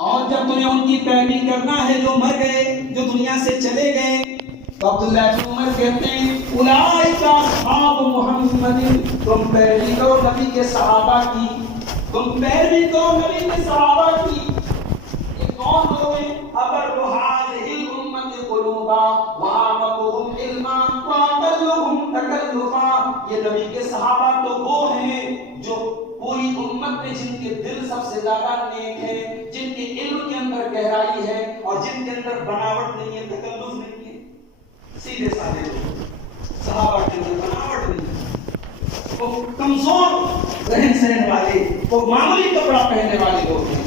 اور جب تمہیں ان کی پیروی کرنا ہے جو مر گئے، جو دنیا سے چلے گئے، تو عبداللہ بن عمر کہتے ہیں اولئک اصحاب محمد، تم پیروی کرو نبی کے صحابہ کی، تم پیروی کرو نبی کے صحابہ کی۔ یہ کون لوگ ہیں؟ ابر هذه الامه قلوبا واعمقهم علما واقلهم تکلفا۔ یہ نبی کے صحابہ تو وہ ہیں جو پوری امت میں جن کے دل سب سے زیادہ نیک ہیں، جن کے علم کے اندر گہرائی ہے اور جن کے اندر بناوٹ نہیں ہے، تکلف نہیں ہے، سیدھے سادے لوگ۔ صحابہ کے اندر بناوٹ نہیں ہے، وہ کمزور رہن سہن والے، وہ معمولی کپڑا پہننے والے لوگ ہیں۔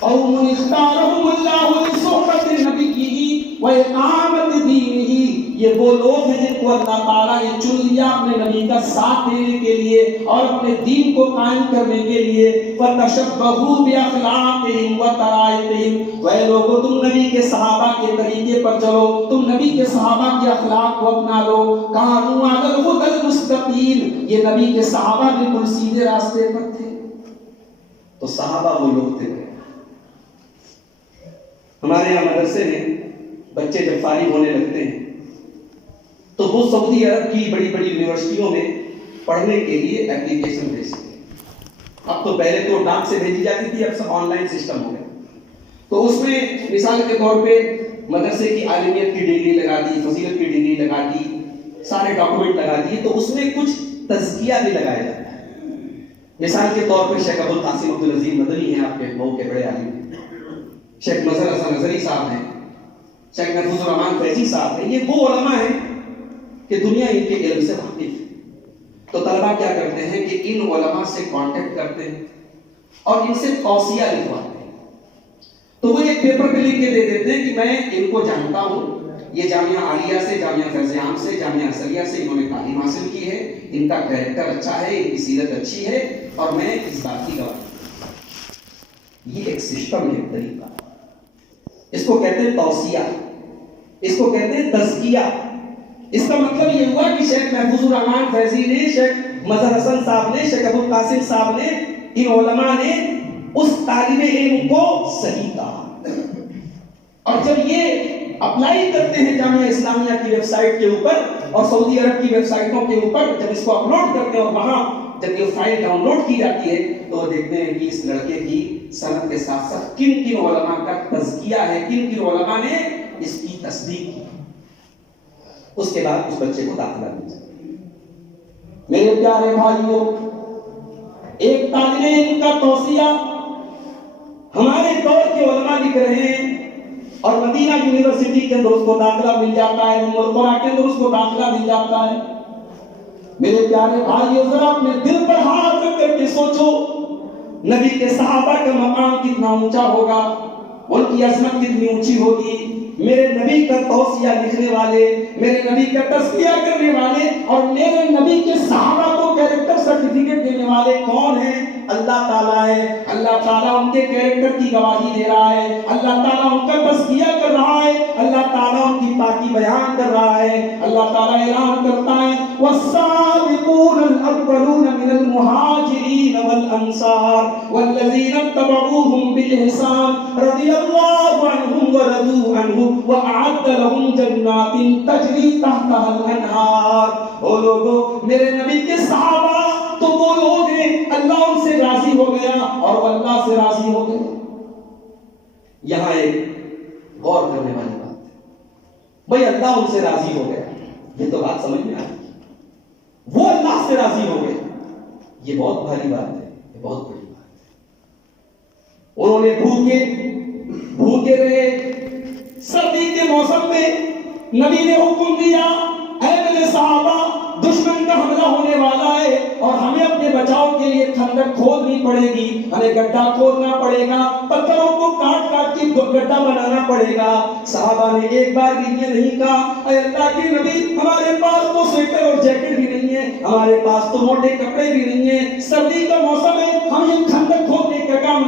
قوم اختارهم اللہ لصحبت نبیہ واقامت دینہ، یہ وہ لوگ ہیں جن کو اللہ تعالیٰ نے چن لیا اپنے نبی کا ساتھ دینے کے لیے اور اپنے دین کو قائم کرنے کے لیے۔ فَتَشَبَّهُوا بِأَخْلَاقِهِمْ وَطَرَائِقِهِمْ، وہ لوگوں تم نبی کے صحابہ کے طریقے پر چلو، تم نبی کے صحابہ کے اخلاق کو اپنا لو۔ كَانُوا عَلَى الْهُدَى الْمُسْتَقِيمِ، یہ نبی کے صحابہ بالکل سیدھے راستے پر تھے۔ تو صحابہ وہ لوگ تھے۔ ہمارے یہاں مدرسے میں بچے جب فارغ ہونے لگتے ہیں تو وہ سعودی عرب کی بڑی بڑی یونیورسٹیوں میں پڑھنے کے لیے اپلیکیشن بھیجتے ہیں۔ اب تو پہلے تو ڈاک سے بھیجی جاتی تھی، اب سب آن لائن سسٹم ہو گیا۔ تو اس میں مثال کے طور پہ مدرسے کی عالمیت کی ڈگری لگا دی، فضیلت کی ڈگری لگا دی، سارے ڈاکومنٹ لگا دیے، تو اس میں کچھ تزکیہ بھی لگایا جاتا ہے۔ مثال کے طور پہ شیخ ابوالقاسم عبدالعزیز مدنی ہیں، آپ کے مئو کے بڑے عالم، شیخ مظہر حسن نظری صاحب ہیں، شیخ محفوظ الرحمان فیضی صاحب ہیں، یہ وہ علماء ہیں کہ دنیا ان کے علم سے واقف ہے۔ تو طلبہ کیا کرتے ہیں کہ ان علماء سے کانٹیکٹ کرتے ہیں اور ان سے توصیہ لکھواتے ہیں۔ تو وہ ایک پیپر پہ لکھ کے دے دیتے ہیں کہ میں ان کو جانتا ہوں، یہ جامعہ عالیہ سے، جامعہ فیض عام سے، جامعہ اصلیہ سے انہوں نے تعلیم حاصل کی ہے، ان کا کریکٹر اچھا ہے، ان کی سیرت اچھی ہے، اور میں اس بات کی گواہی۔ یہ ایک سسٹم ہے، طریقہ، اس کو کہتے ہیں توصیہ، اس کو کہتے ہیں تزکیہ۔ اس کا مطلب یہ ہوا کہ شیخ محفوظ الرحمان فیضی نے، شیخ مظہر حسن صاحب نے، شیخ ابوالقاسم صاحب نے، ان علماء نے اس طالب علم کو صحیح کہا۔ اور جب یہ اپلائی کرتے ہیں جامعہ اسلامیہ کی ویب سائٹ کے اوپر اور سعودی عرب کی ویب سائٹوں کے اوپر، جب اس کو اپلوڈ کرتے ہیں اور وہاں جب یہ فائل ڈاؤن لوڈ کی جاتی ہے تو وہ دیکھتے ہیں کہ اس لڑکے کی سند کے ساتھ ساتھ کن کن علماء کا تزکیہ ہے، کن کن علماء نے اس کی تصدیق کی۔ اس کے بعد اس بچے کو داخلہ دی جاتی ہے۔ میرے پیارے بھائیوں، ایک طالب علم کا توصیہ ہمارے دور کے علماء لکھ رہے ہیں اور مدینہ یونیورسٹی کے اندر اس کو داخلہ مل جاتا ہے، ام القریٰ کے اندر اس کو داخلہ مل جاتا ہے۔ میرے پیارے بھائیوں، ذرا اپنے دل پر ہاتھ رکھ کر کے سوچو، نبی کے صحابہ کا مقام کتنا اونچا ہوگا، ان کی عظمت کتنی اونچی ہوگی۔ میرے نبی کا توصیہ لکھنے والے، میرے نبی کا تزکیہ کرنے والے اور میرے نبی کے صحابہ کو کیریکٹر سرٹیفکیٹ دینے والے کون ہیں؟ اللہ تعالیٰ ہے۔ اللہ تعالیٰ ان کے کیریکٹر کی گواہی دے رہا ہے، اللہ تعالیٰ ان کا تزکیہ کر رہا ہے، اللہ تعالیٰ ان کی پاکی بیان کر رہا ہے۔ اللہ تعالیٰ اعلان کرتا ہے والسابقون الاولون من المہاجرین والانصار والذین اتبعوهم باحسان رضی اللہ عنہم ورضوا عنہ وأعد لهم جنات تجری تحتها الانہار۔ وہ لوگوں، میرے نبی کے صحابہ تو وہ لوگ ہیں اللہ ان سے راضی ہو گیا اور وہ اللہ سے راضی ہو گئے۔ یہاں ایک غور کرنے والی بات ہے، بھئی اللہ ان سے راضی ہو گیا، یہ تو بات سمجھ میں آتی، وہ اللہ سے راضی ہو گئے، یہ بہت بھاری بات ہے، یہ بہت بڑی بات ہے۔ انہوں نے بھوکے رہے، سردی کے موسم میں نبی نے حکم دیا، اے میرے صحابہ، دشمن کا حملہ ہونے والا ہے اور ہمیں اپنے بچاؤ کے لیے خندق کھودنی پڑے گی، ہمیں گڈھا کھودنا پڑے گا، پتھروں کو کاٹ کاٹ کے گڈھا بنانا پڑے گا۔ صحابہ نے ایک بار بھی یہ نہیں کہا اے اللہ کے نبی، ہمارے پاس تو سویٹر اور جیکٹ بھی نہیں ہے، ہمارے پاس تو موٹے کپڑے بھی نہیں ہیں، سردی کا موسم ہے، ہم یہ خندق کھودنے کا کام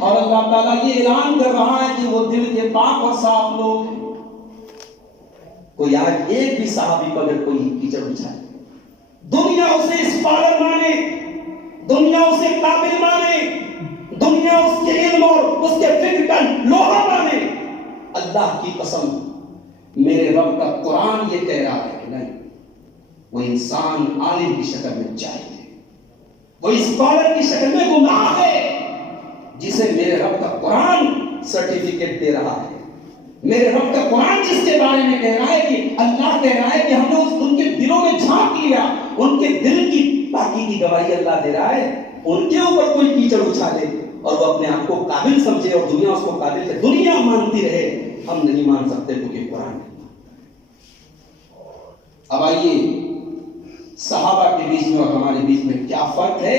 اور اللہ تعالیٰ یہ اعلان کر رہا ہے کہ وہ دل کے پاک اور صاف لوگ ہیں۔ کوئی آج ایک بھی صحابی پر اگر کوئی کیچڑ اچھائے، دنیا اسے اسکالر مانے، دنیا اسے قابل مانے، دنیا اس کے علم اور اس کے فکر کا لوہا مانے، اللہ کی قسم میرے رب کا قرآن یہ کہہ رہا ہے کہ نہیں، وہ انسان عالم کی شکل میں چاہیے، وہ اسکالر کی شکل میں گمراہ ہے، جسے میرے رب کا قرآن سرٹیفکیٹ دے رہا ہے، میرے رب کا قرآن جس کے بارے میں کہہ رہا ہے کہ اللہ کہہ رہا ہے کہ ہم نے ان کے دلوں میں جھانک لیا، ان کے دل کی پاکی کی گواہی اللہ دے رہا ہے، ان کے اوپر کوئی کیچڑ اچھالے اور وہ اپنے آپ کو قابل سمجھے اور دنیا اس کو قابل ہے، دنیا مانتی رہے، ہم نہیں مان سکتے کیونکہ قرآن نہیں۔ اب آئیے صحابہ کے بیچ میں اور ہمارے بیچ میں کیا فرق ہے،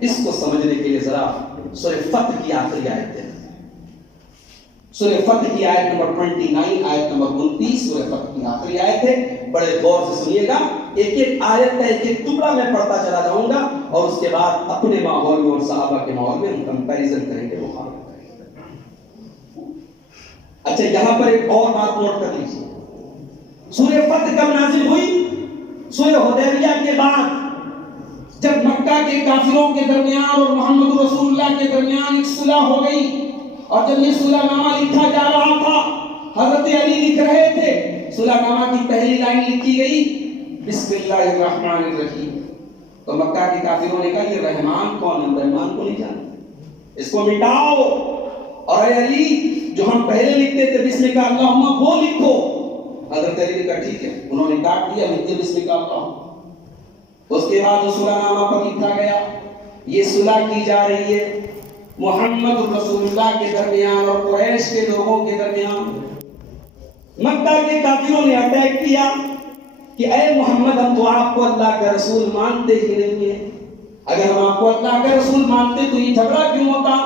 اس کو سمجھنے کے لیے ذرا سورہ فتح کی آخری آیت ہے، سورہ فتح کی آیت نمبر 29، آیت نمبر 29 سورہ فتح کی آخری آیت ہے، بڑے غور سے سنیے گا، ایک ایک آیت کا ایک ایک ٹکڑا میں پڑھتا چلا جاؤں گا اور اس کے بعد اپنے ماحول میں اور صحابہ کے ماحول میں ہم کمپیریزن کریں گے، مقابلہ کریں گے۔ اچھا یہاں پر ایک اور بات نوٹ کر لیجیے، سورہ فتح کب نازل ہوئی؟ سورہ حدیبیہ کے بعد، جب مکہ کے کافروں کے درمیان اور محمد رسول اللہ کے درمیان ایک صلح ہو گئی، اور جب یہ صلح نامہ لکھا جا رہا تھا، حضرت علی لکھ رہے تھے، صلح نامہ کی پہلی لائن لکھی گئی بسم اللہ الرحمن الرحیم، تو مکہ کے کافروں نے کہا یہ رحمان کون ہے، رحمان کو نہیں جانتے، اس کو مٹاؤ، اور اے علی جو ہم پہلے لکھتے تھے بسم کا اللہم وہ لکھو۔ حضرت علی نے کہا ٹھیک ہے، انہوں نے کاٹ دیا، لکھ دیا بسم کا اللہم۔ اس کے بعد صلح نامہ پر لکھا گیا، یہ صلح کی جا رہی ہے محمد رسول اللہ کے درمیان اور قریش کے لوگوں کے درمیان۔ مکہ کے کافروں نے اٹیک کیا کہ اے محمد ہم تو آپ کو اللہ کا رسول مانتے ہی نہیں ہیں، اگر ہم آپ کو اللہ کا رسول مانتے تو یہ جھگڑا کیوں ہوتا،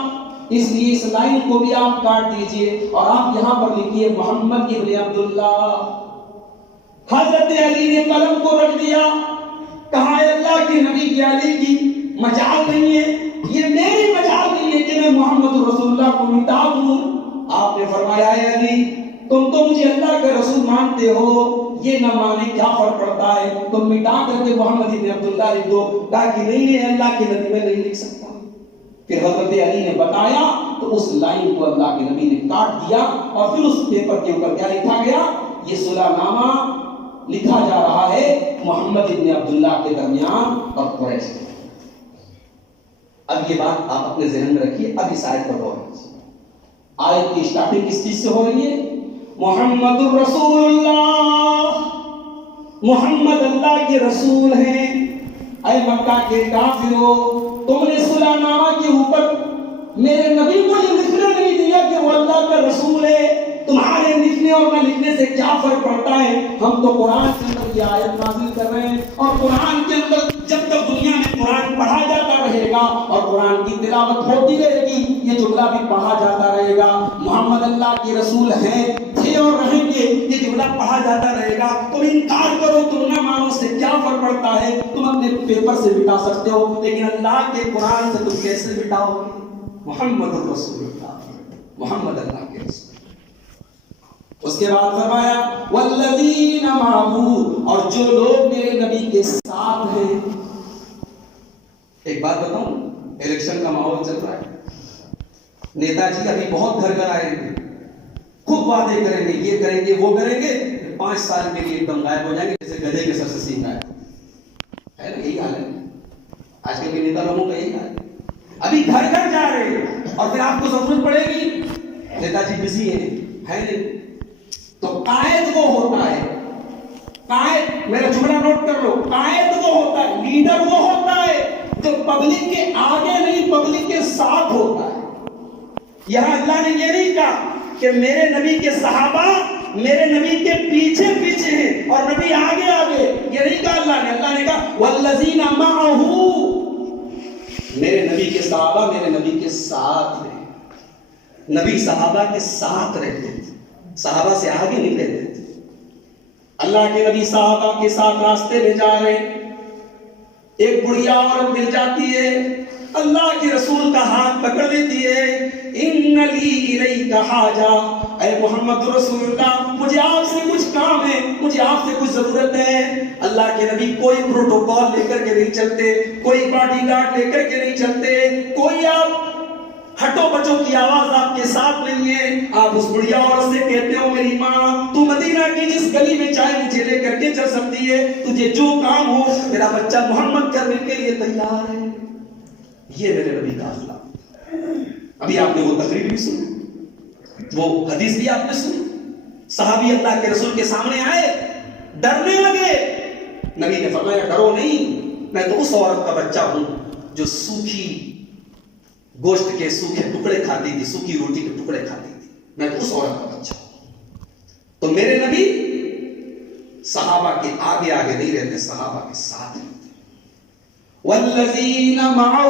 اس لیے اس لائن کو بھی آپ کاٹ دیجئے اور آپ یہاں پر لکھیے محمد ابن عبداللہ۔ حضرت علی نے قلم کو رکھ دیا، کہا اے اللہ کے نبی کی علی کی مجال نہیں ہے، یہ میری مجال نہیں ہے کہ میں محمد رسول اللہ کو مٹا دوں۔ آپ نے فرمایا اے علی تم تو مجھے اللہ کا رسول مانتے ہو، یہ نہ مانے کیا فرق پڑتا ہے، تم مٹا کر کے محمد ابن عبداللہ لکھ دو۔ کہا کہ نہیں اللہ کے نبی میں نہیں لکھ سکتا۔ پھر حضرت علی نے بتایا تو اس لائن کو اللہ کے نبی نے کاٹ دیا اور پھر اس پیپر کے اوپر کیا لکھا گیا، یہ صلح نامہ لکھا جا رہا ہے محمد ابن عبداللہ کے درمیان اور قریش کے۔ اب یہ بات آپ اپنے ذہن میں رکھیے، اب اس آیت پر غور کیجیے۔ آیت کی اسٹارٹنگ کس چیز سے ہو رہی ہے؟ محمد الرسول اللہ، محمد اللہ کے رسول ہیں۔ اے مکہ کے کافروں، تم نے صلح نامہ کے اوپر میرے نبی کو یہ لکھنے نہیں دیا کہ وہ اللہ کا رسول ہے، تمہارے لکھنے اور نہ لکھنے سے کیا فرق پڑتا ہے، ہم تو قرآن کے اندر یہ آیت نازل کر رہے ہیں، اور قرآن کے اندر جب تک دنیا میں قرآن پڑھا جاتا رہے گا اور قرآن کی تلاوت ہوتی رہے گی، یہ جملہ بھی پڑھا جاتا رہے گا، محمد اللہ کے رسول ہیں، تھے اور رہیں گے، یہ جملہ پڑھا جاتا رہے گا۔ تم انکار کرو، تم نہ مانو، سے کیا فرق پڑتا ہے، تم اپنے پیپر سے مٹا سکتے ہو لیکن اللہ کے قرآن سے تم کیسے مٹاؤ گے؟ محمد رسول اللہ، محمد اللہ کے رسول۔ اس کے بعد فرمایا والذین معه، اور جو لوگ میرے نبی کے ساتھ ہیں۔ ایک بات بتاؤں، الیکشن کا ماحول چل رہا ہے، نیتا جی ابھی بہت گھر گھر آئے ہیں، خوب وعدے کریں گے، یہ کریں گے وہ کریں گے، 5 سال کے لیے ایک دم غائب ہو جائیں گے جیسے گدھے کے سر سے سینگ غائب ہے نا، یہی حال ہے آج کل کے نیتا لوگوں کا، یہی حال ہے، ابھی گھر گھر جا رہے ہیں اور پھر آپ کو ضرورت پڑے گی نیتا جی بزی ہیں، ہے نہیں۔ تو قائد وہ ہوتا ہے، قائد، میرا جملہ نوٹ کر لو، قائد وہ ہوتا ہے، لیڈر وہ ہوتا ہے جو پبلک کے آگے نہیں پبلک کے ساتھ ہوتا ہے۔ یہاں اللہ نے یہ نہیں کہا کہ میرے نبی کے صحابہ میرے نبی کے پیچھے پیچھے ہیں اور نبی آگے آگے، یہ نہیں کہا اللہ نے کہا والذین معہ، میرے نبی کے صحابہ میرے نبی کے ساتھ ہیں۔ نبی صحابہ کے ساتھ رہتے تھے، صحابہ سے آگے نہیں رہتے تھے۔ اللہ کے نبی صحابہ کے ساتھ راستے میں جا رہے ہیں، ایک بڑھیا عورت مل جاتی ہے، اللہ کے رسول کا ہاتھ پکڑ لیتی ہے. ان لی الیک حاجہ، اے محمد رسول اللہ مجھے آپ سے کچھ کام ہے، مجھے آپ سے کچھ ضرورت ہے. اللہ کے نبی کوئی پروٹوکول لے کر کے نہیں چلتے، کوئی باڈی گارڈ لے کر کے نہیں چلتے، کوئی آپ ہٹو بچوں کی آواز آپ کے ساتھ نہیں ہے. آپ اس بڑھیا عورت سے کہتے ہو میری ماں تو مدینہ کی جس گلی میں چاہے مجھے لے کر کے چل سکتی ہے، تجھے جو کام ہو میرا بچہ محمد کرنے کے لیے تیار ہے. یہ میرے نبی کا اخلاق. ابھی آپ نے وہ تقریر بھی سنی، وہ حدیث بھی آپ نے سنی. صحابی اللہ کے رسول کے سامنے آئے، ڈرنے لگے. نبی نے فرمایا ڈرو نہیں، میں تو اس عورت کا بچہ ہوں جو سوکھی گوشت کے سوکھے ٹکڑے کھاتی تھی، سوکھی روٹی کے ٹکڑے کھاتی تھی. میں تو اس عورت کا بچہ ہوں. تو میرے نبی صحابہ کے آگے آگے نہیں رہتے، صحابہ کے ساتھ رہتے. والذین معہ،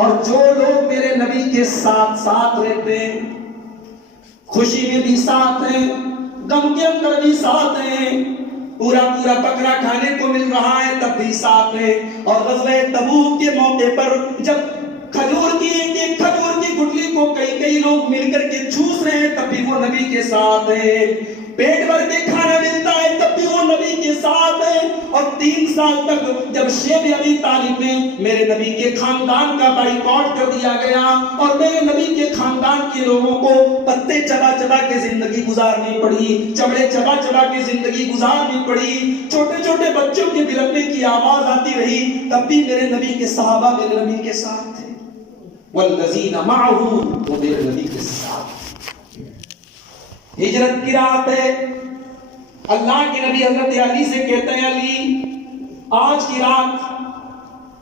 اور جو لوگ میرے نبی کے ساتھ ساتھ رہتے ہیں، خوشی میں بھی ساتھ ہیں، غم کے اندر بھی ساتھ ہیں، پورا بکرا کھانے کو مل رہا ہے تب بھی ساتھ ہیں. اور غزوہ تبوک کے موقع پر جب کھجور کی گٹلی کو کئی لوگ مل کر کے چوس رہے ہیں تب بھی وہ نبی کے ساتھ ہیں. پیٹ بھر کے کھانا ملتا ہے تب بھی وہ نبی کے ساتھ ہیں. اور 3 سال تک جب شیب ابی طالب میں میرے نبی کے خاندان کا بائیکاٹ کر دیا گیا اور میرے نبی کے خاندان کے لوگوں کو پتے چبا چبا کے زندگی گزارنی پڑی، چمڑے چبا چبا کے زندگی گزارنی پڑی، چھوٹے چھوٹے بچوں کے بلکنے کی آواز آتی رہی، تب بھی میرے نبی کے صحابہ میرے نبی کے ساتھ تھے. والذین معہ، وہ میرے نبی کے ساتھ. ہجرت کی رات ہے. اللہ کے نبی حضرت علی سے کہتے ہیں علی آج کی رات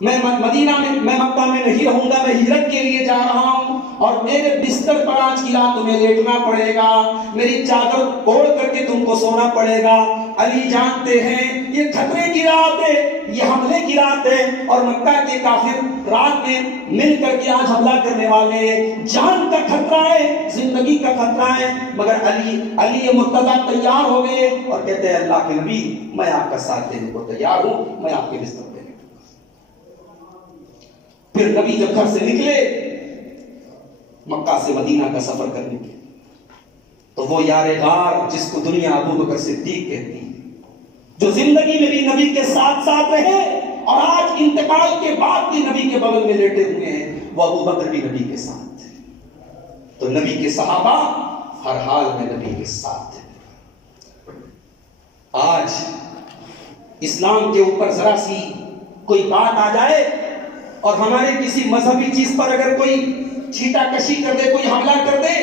میں مدینہ میں مکہ میں نہیں رہوں گا، میں ہجرت کے لیے جا رہا ہوں اور میرے بستر پر آج کی رات تمہیں لیٹنا پڑے گا، میری چادر اوڑھ کر کے تم کو سونا پڑے گا. علی جانتے ہیں یہ خطرے کی رات ہے، یہ حملے کی رات ہے اور مکہ کے کافر رات میں مل کر کے آج حملہ کرنے والے ہیں. جان کا خطرہ ہے، زندگی کا خطرہ ہے. مگر علی مرتضیٰ تیار ہو گئے اور کہتے ہیں اللہ کے نبی میں آپ کا ساتھ دینے کو تیار ہوں، میں آپ کے بستر پہ. پھر نبی جب گھر سے نکلے مکہ سے مدینہ کا سفر کرنے کے، تو وہ یار غار جس کو دنیا ابو بکر صدیق کہتی ہے، جو زندگی میں بھی نبی کے ساتھ ساتھ رہے اور آج انتقال کے بعد بھی نبی کے بغل میں لیٹے ہوئے ہیں، وہ ابو بکر بھی نبی کے ساتھ تھے. تو نبی کے صحابہ ہر حال میں نبی کے ساتھ تھے. آج اسلام کے اوپر ذرا سی کوئی بات آ جائے اور ہمارے کسی مذہبی چیز پر اگر کوئی چھیٹا کشی کر دے، کوئی حملہ کر دے،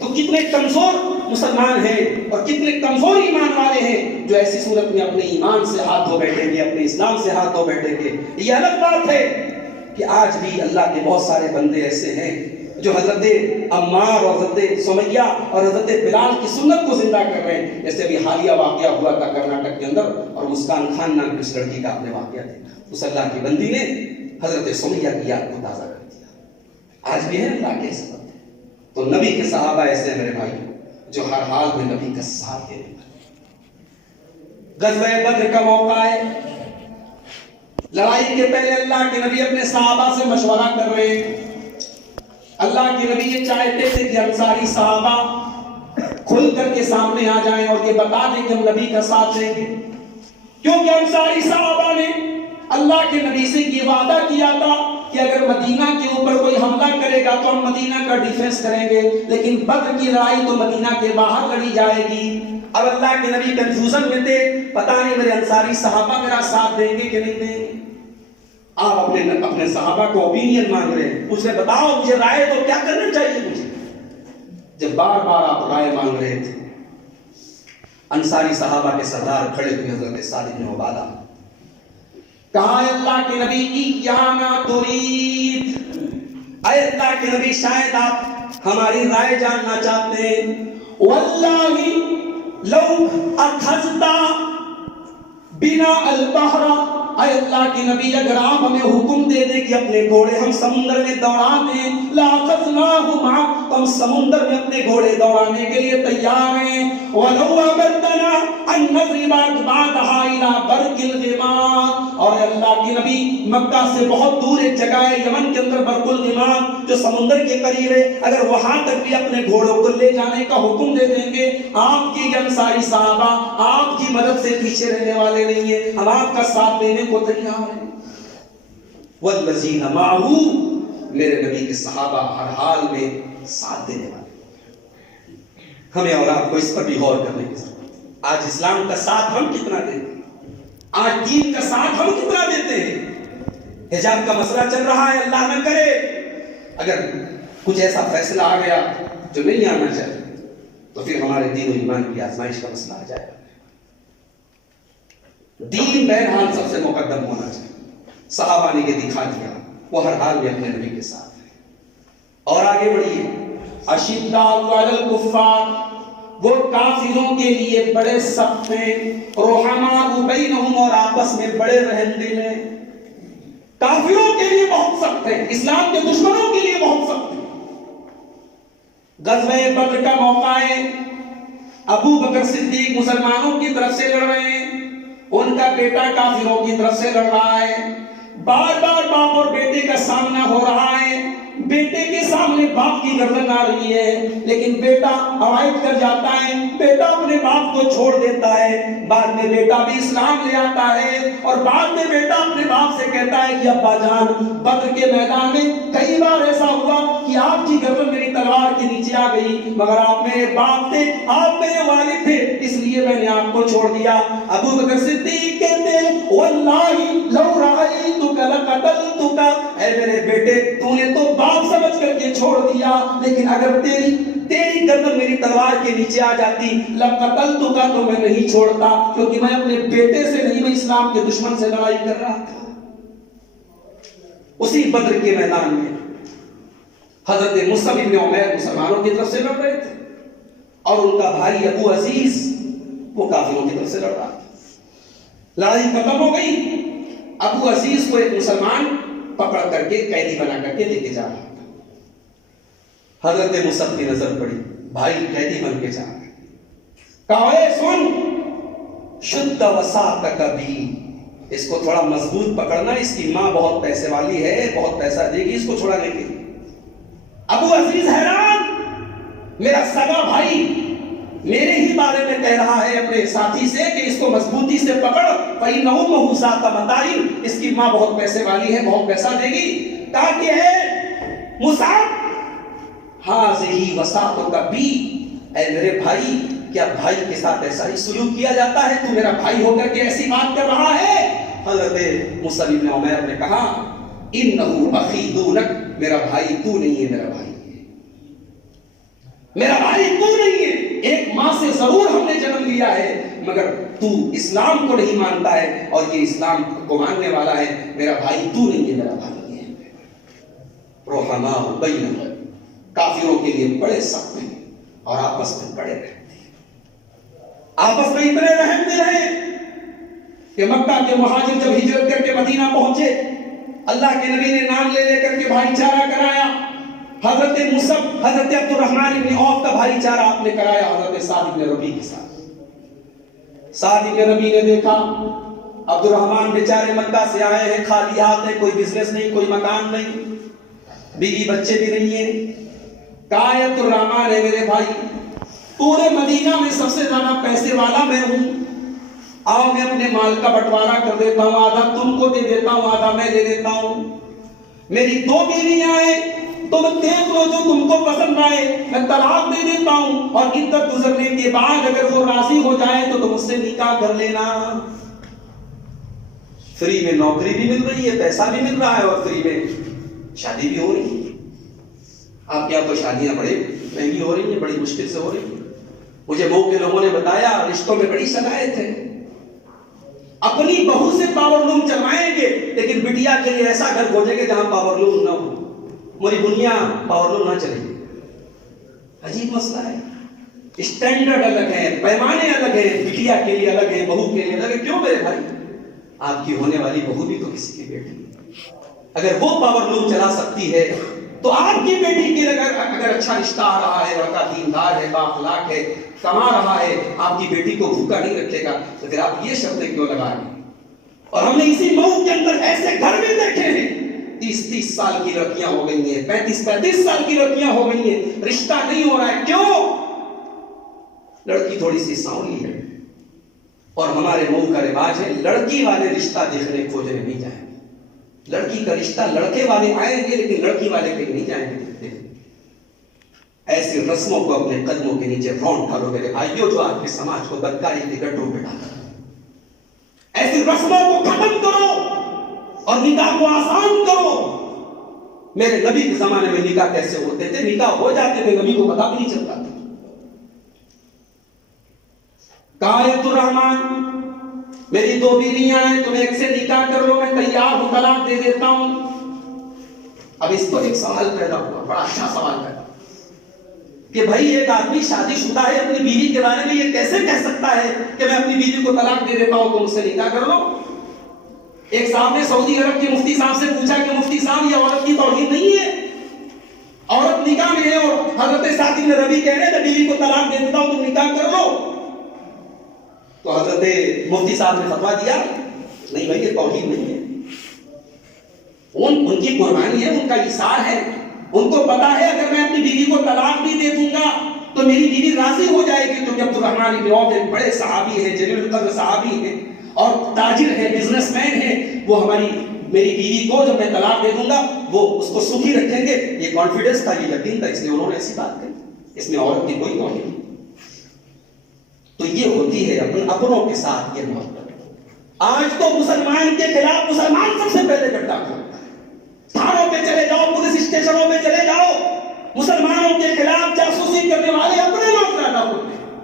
تو کتنے کمزور مسلمان ہیں اور کتنے کمزور ایمان والے ہیں جو ایسی صورت میں اپنے ایمان سے ہاتھ دھو بیٹھیں گے، اپنے اسلام سے ہاتھ دھو بیٹھیں گے. یہ الگ بات ہے کہ آج بھی اللہ کے بہت سارے بندے ایسے ہیں جو حضرت عمار اور حضرت سمیہ اور حضرت بلال کی سنت کو زندہ کر رہے ہیں. جیسے ابھی حالیہ واقعہ ہوا تھا کرناٹک کے اندر اور مسکان خان نام کی اس لڑکی کا اپنے واقعہ تھا، اس اللہ کی بندی نے حضرت سمیہ کی یاد کو تازہ کر دیا. آج بھی ہے اللہ کے سبب. تو نبی کے صحابہ ایسے ہیں میرے بھائی جو ہر حال میں نبی کا ساتھ دینے والے. غزوہ بدر کا موقع ہے، لڑائی کے پہلے اللہ کے نبی اپنے صحابہ سے مشورہ کر رہے ہیں. اللہ کے نبی یہ چاہتے تھے کہ انصاری صحابہ کھل کر کے سامنے آ جائیں اور یہ بتا دیں کہ ہم نبی کا ساتھ دیں گے، کیونکہ انصاری صحابہ نے اللہ کے نبی سے یہ وعدہ کیا تھا کہ اگر مدینہ کے اوپر کوئی حملہ کرے گا تو ہم مدینہ کا ڈیفنس کریں گے، لیکن بدر کی لڑائی تو مدینہ کے باہر لڑی جائے گی. اب اللہ کے نبی کنفیوژن میں تھے، پتہ نہیں میرے انصاری صحابہ میرا ساتھ دیں گے کہ نہیں دیں گے. آپ اپنے صحابہ کو اوپینین مانگ رہے ہیں، مجھے بتاؤ مجھے رائے دو کیا کرنا چاہیے مجھے. جب بار بار آپ رائے مانگ رہے تھے، انصاری صحابہ کے سردار کھڑے ہوئے حضرت سعد بن عبادہ، کہا اللہ کے نبی ایانا ترید، اے اللہ کے نبی شاید آپ ہماری رائے جاننا چاہتے ہیں. واللہ لو اخذت بنا البحر، اے اللہ کے نبی اگر آپ ہمیں حکم دے دیں کہ اپنے گھوڑے ہم سمندر میں دوڑا دیں لاخذناہ معک، ہم سمندر میں اپنے گھوڑے دوڑانے کے لیے تیار ہیں، ولو امرتنا ان نضرب اکبادها الى برق الغمام، اور اللہ کے نبی مکہ سے بہت دور ایک جگہ ہے یمن کے اندر برق الغمام جو سمندر کے قریب ہے، اگر وہاں تک بھی اپنے گھوڑوں کو لے جانے کا حکم دے دیں گے، آپ کی انصاری صحابہ آپ کی مدد سے پیچھے رہنے والے نہیں ہیں، ہم آپ کا ساتھ دینے کو تیار ہیں۔ والذین معہ، میرے نبی کے صحابہ ہر حال میں ساتھ دینے والے۔ ہمیں اور آپ کو اس پر بھی غور کرنے کی ضرورت ہے۔ آج اسلام کا ساتھ ہم کتنا دیتے ہیں، آج دین کا ساتھ ہم کتنا دیتے ہیں۔ حجاب کا مسئلہ چل رہا ہے، اللہ نہ کرے اگر کچھ ایسا فیصلہ آ گیا جو نہیں آنا چاہیے تو پھر ہمارے دین و ایمان کی آزمائش کا مسئلہ آ جائے گا۔ دین بہرحال سب سے مقدم ہونا چاہیے۔ صحابہ نے یہ دکھا دیا، وہ ہر حال میں اپنے نبی کے ساتھ ہیں۔ اور آگے بڑھیے، اشداء علی الکفار، وہ کافروں کے لیے بڑے سخت ہیں، رحماء بینہم، اور آپس میں بڑے رحم دل ہیں۔ کافروں کے لیے بہت سخت ہے، اسلام کے دشمنوں کے لیے بہت سخت ہے۔ غزوہ بدر کا موقع ہے، ابو بکر صدیق مسلمانوں کی طرف سے لڑ رہے ہیں، ان کا بیٹا کافروں کی طرف سے لڑ رہا ہے، بار بار باپ اور بیٹے کا سامنا ہو رہا ہے، بیٹے کے سامنے باپ کی گردن آ رہی ہے، لیکن بیٹا اوائڈ کر جاتا ہے، بیٹا اپنے باپ کو چھوڑ دیتا ہے، بعد میں بیٹا بھی اسلام لے آتا ہے، اور بعد میں بیٹا اپنے باپ سے کہتا ہے کہ ابا جان بدر کے میدان میں کئی بار ایسا ہوا کہ آپ کی گردن میری تلوار کے نیچے آ گئی، مگر آپ میرے باپ تھے، آپ میرے والد تھے، اس لیے میں نے آپ کو چھوڑ دیا۔ ابو بکر صدیق کہتے ہیں واللہ لو رأیتک لقتلتک، اے میرے بیٹے تو نے تو باپ سمجھ کر کے چھوڑ دیا، لیکن اگر تیری گردن میری تلوار کے نیچے آ جاتی لقتلتک، تو میں نہیں چھوڑتا، کیونکہ میں اپنے بیٹے سے نہیں، میں اسلام کے دشمن سے لڑائی کر رہا تھا۔ اسی بدر کے میدان میں حضرت مصعب بن عمیر مسلمانوں کی طرف سے لڑ رہے تھے، اور ان کا بھائی ابو عزیز وہ کافروں کی طرف سے لڑ رہا تھا۔ لڑائی ختم ہو گئی، ابو عزیز کو ایک مسلمان پکڑ کر کے قیدی بنا کر کے لے کے جا رہا تھا۔ حضرت مصعب کی نظر پڑی، بھائی قیدی بن کے جا رہا ہے، کہا اے سن، شد وساقک بھی، اس کو تھوڑا مضبوط پکڑنا، اس کی ماں بہت پیسے والی ہے، بہت پیسہ دے گی اس کو چھوڑانے کے لیے۔ ابو عزیز حیران، میرا سگا بھائی میرے ہی بارے میں کہہ رہا ہے اپنے ساتھی سے کہ اس کو مضبوطی سے پکڑ، فَإِنَّهُ مَهُ ذَاتَ مَتَاعٍ، اس کی ماں بہت پیسے والی ہے، بہت پیسہ دے گی۔ کہا کہ ہے مصعب هَذِهِ وَسَاطُكَ بِي، اے میرے بھائی کیا بھائی کے ساتھ ایسا ہی سلوک کیا جاتا ہے؟ تو میرا بھائی ہو کر کے ایسی بات کر رہا ہے؟ حضرت مصعب بن عمیر نے کہا اِنَّهُ أَخِي دُونَكَ، میرا بھائی تو نہیں ہے، میرا بھائی میرا بھائی تو نہیں ہے، ایک ماں سے ضرور ہم نے جنم لیا ہے، مگر تو اسلام کو نہیں مانتا ہے اور یہ اسلام کو ماننے والا ہے، میرا بھائی تو نہیں ہے، میرا بھائی ہے۔ رحماء بینہم، کافروں کے لیے بڑے سخت ہیں اور آپس میں بڑے رحم ہیں، آپس میں اتنے رحم دل ہیں کہ مکہ کے مہاجر جب ہجرت کر کے مدینہ پہنچے، اللہ کے نبی نے نام لے لے کر کے بھائی چارہ کرایا۔ حضرت مصعب حضرت عبد الرحمن بن عوف کا بھائی چارہ آپ نے کرایا حضرت سعد بن ربیع کے ساتھ۔ سعد بن ربیع نے دیکھا عبد الرحمن بیچارے مکہ سے آئے ہیں، خالی ہاتھ ہیں، کوئی بزنس نہیں، کوئی مکان نہیں، بیوی بچے بھی نہیں ہیں۔ کہا عبد الرحمن ہے میرے بھائی، پورے مدینہ میں سب سے زیادہ پیسے والا میں ہوں، آؤ میں اپنے مال کا بٹوارا کر دیتا ہوں، آدھا تم کو دے دیتا ہوں، آدھا میں دے دیتا ہوں۔ میری 2 بیویاں ہیں، تم دیکھ لو جو تم کو پسند آئے، میں طلاق دے دیتا ہوں، اور عدت گزرنے کے بعد اگر وہ راضی ہو جائے تو تم اس سے نکاح کر لینا۔ فری میں نوکری بھی مل رہی ہے، پیسہ بھی مل رہا ہے، اور فری میں شادی بھی ہو رہی ہے۔ آپ کے یہاں تو شادیاں بڑے مہنگی ہو رہی ہیں، بڑی مشکل سے ہو رہی ہیں۔ مجھے مئو کے لوگوں نے بتایا رشتوں میں بڑی صلاحیت ہے، اپنی بہو سے پاور لوم چلوائیں گے، لیکن بٹیا کے لیے ایسا گھر کھوجیں گے جہاں پاور لوم نہ ہو، میری بنیا پاور لوم نہ چلے۔ عجیب مسئلہ ہے، اسٹینڈرڈ الگ ہے، پیمانے الگ ہیں، بٹیا کے لیے الگ ہے، بہو کے لیے الگ ہے۔ کیوں میرے بھائی؟ آپ کی ہونے والی بہو بھی تو کسی کی بیٹی ہے. اگر وہ پاور لوم چلا سکتی ہے تو آپ کی بیٹی کے اگر اچھا رشتہ آ رہا ہے, لڑکا دیندار ہے, بااخلاق ہے, کما رہا ہے, آپ کی بیٹی کو بھوکا نہیں رکھے گا, تو پھر آپ یہ شبد کیوں لگا رہے ہیں؟ اور ہم نے اسی مئو کے اندر ایسے گھر بھی دیکھے ہیں 30 سال کی لڑکیاں ہو گئی ہیں, 35 سال کی لڑکیاں ہو گئی ہیں, رشتہ نہیں ہو رہا ہے. کیوں؟ لڑکی تھوڑی سی سانولی ہے. اور ہمارے مئو کا رواج ہے لڑکی والے رشتہ دیکھنے کھوجنے نہیں جائیں گے. لڑکی کا رشتہ لڑکے والے آئیں گے لیکن لڑکی والے کہیں نہیں جائیں گے. ایسی رسموں کو اپنے قدموں کے نیچے رونڈ ڈالو میرے بھائیوں, جو آپ کے سماج کو بدکاری کے گڈھوں پہ ڈالا. ایسی رسموں کو ختم کرو اور نکاح کو آسان کرو. میرے نبی کے زمانے میں نکاح کیسے ہوتے تھے؟ نکاح ہو جاتے تھے, نبی کو پتا بھی نہیں چلتا تھا. کہا ہے الرحمن میری 2 بیویاں ہیں, تم ایک سے نکاح کر لو, میں تیار ہوں, طلاق دے دیتا ہوں. اب اس پر ایک سوال پیدا ہوا, بڑا اچھا سوال پیدا کہ بھائی ایک آدمی شادی شدہ ہے, اپنی بیوی کے بارے میں یہ کیسے کہہ سکتا ہے کہ میں اپنی بیوی کو طلاق دے دیتا ہوں, تم اس سے نکاح کر لو. ایک صاحب نے سعودی عرب کے مفتی صاحب سے پوچھا کہ مفتی صاحب یہ عورت کی توہین نہیں ہے؟ عورت نکاح میں ہے اور حضرت سعد بن ربیع کہہ رہے ہیں بیوی کو طلاق دے دیتا ہوں, تم نکاح کر لو. تو حضرت مفتی صاحب نے فتویٰ دیا نہیں بھائی یہ توہین نہیں ہے, ان کی قربانی ہے, ان کا ایثار ہے. ان کو پتا ہے اگر میں اپنی بیوی کو طلاق بھی دے دوں گا تو میری بیوی راضی ہو جائے گی, کیونکہ عبدالرحمن بن عوف ایک بڑے صحابی ہیں, جلیل القدر صحابی ہیں اور تاجر ہیں, بزنس مین ہیں. وہ میری بیوی کو جب میں طلاق دے دوں گا وہ اس کو سکھی رکھیں گے. یہ کانفیڈنس تھا, یہ یقین تھا, اس لیے انہوں نے ایسی بات کہی. اس میں عورت کی کوئی توہین نہیں. تو یہ ہوتی ہے اپنوں کے ساتھ یہ محبت. آج تو مسلمان کے خلاف مسلمان سب سے پہلے گڈھا کھولتا ہے. تھانوں پہ چلے جاؤ, پولیس اسٹیشنوں پہ چلے جاؤ, مسلمانوں کے خلاف جاسوسی کرنے والے اپنے لوگ زیادہ ہوتے ہیں.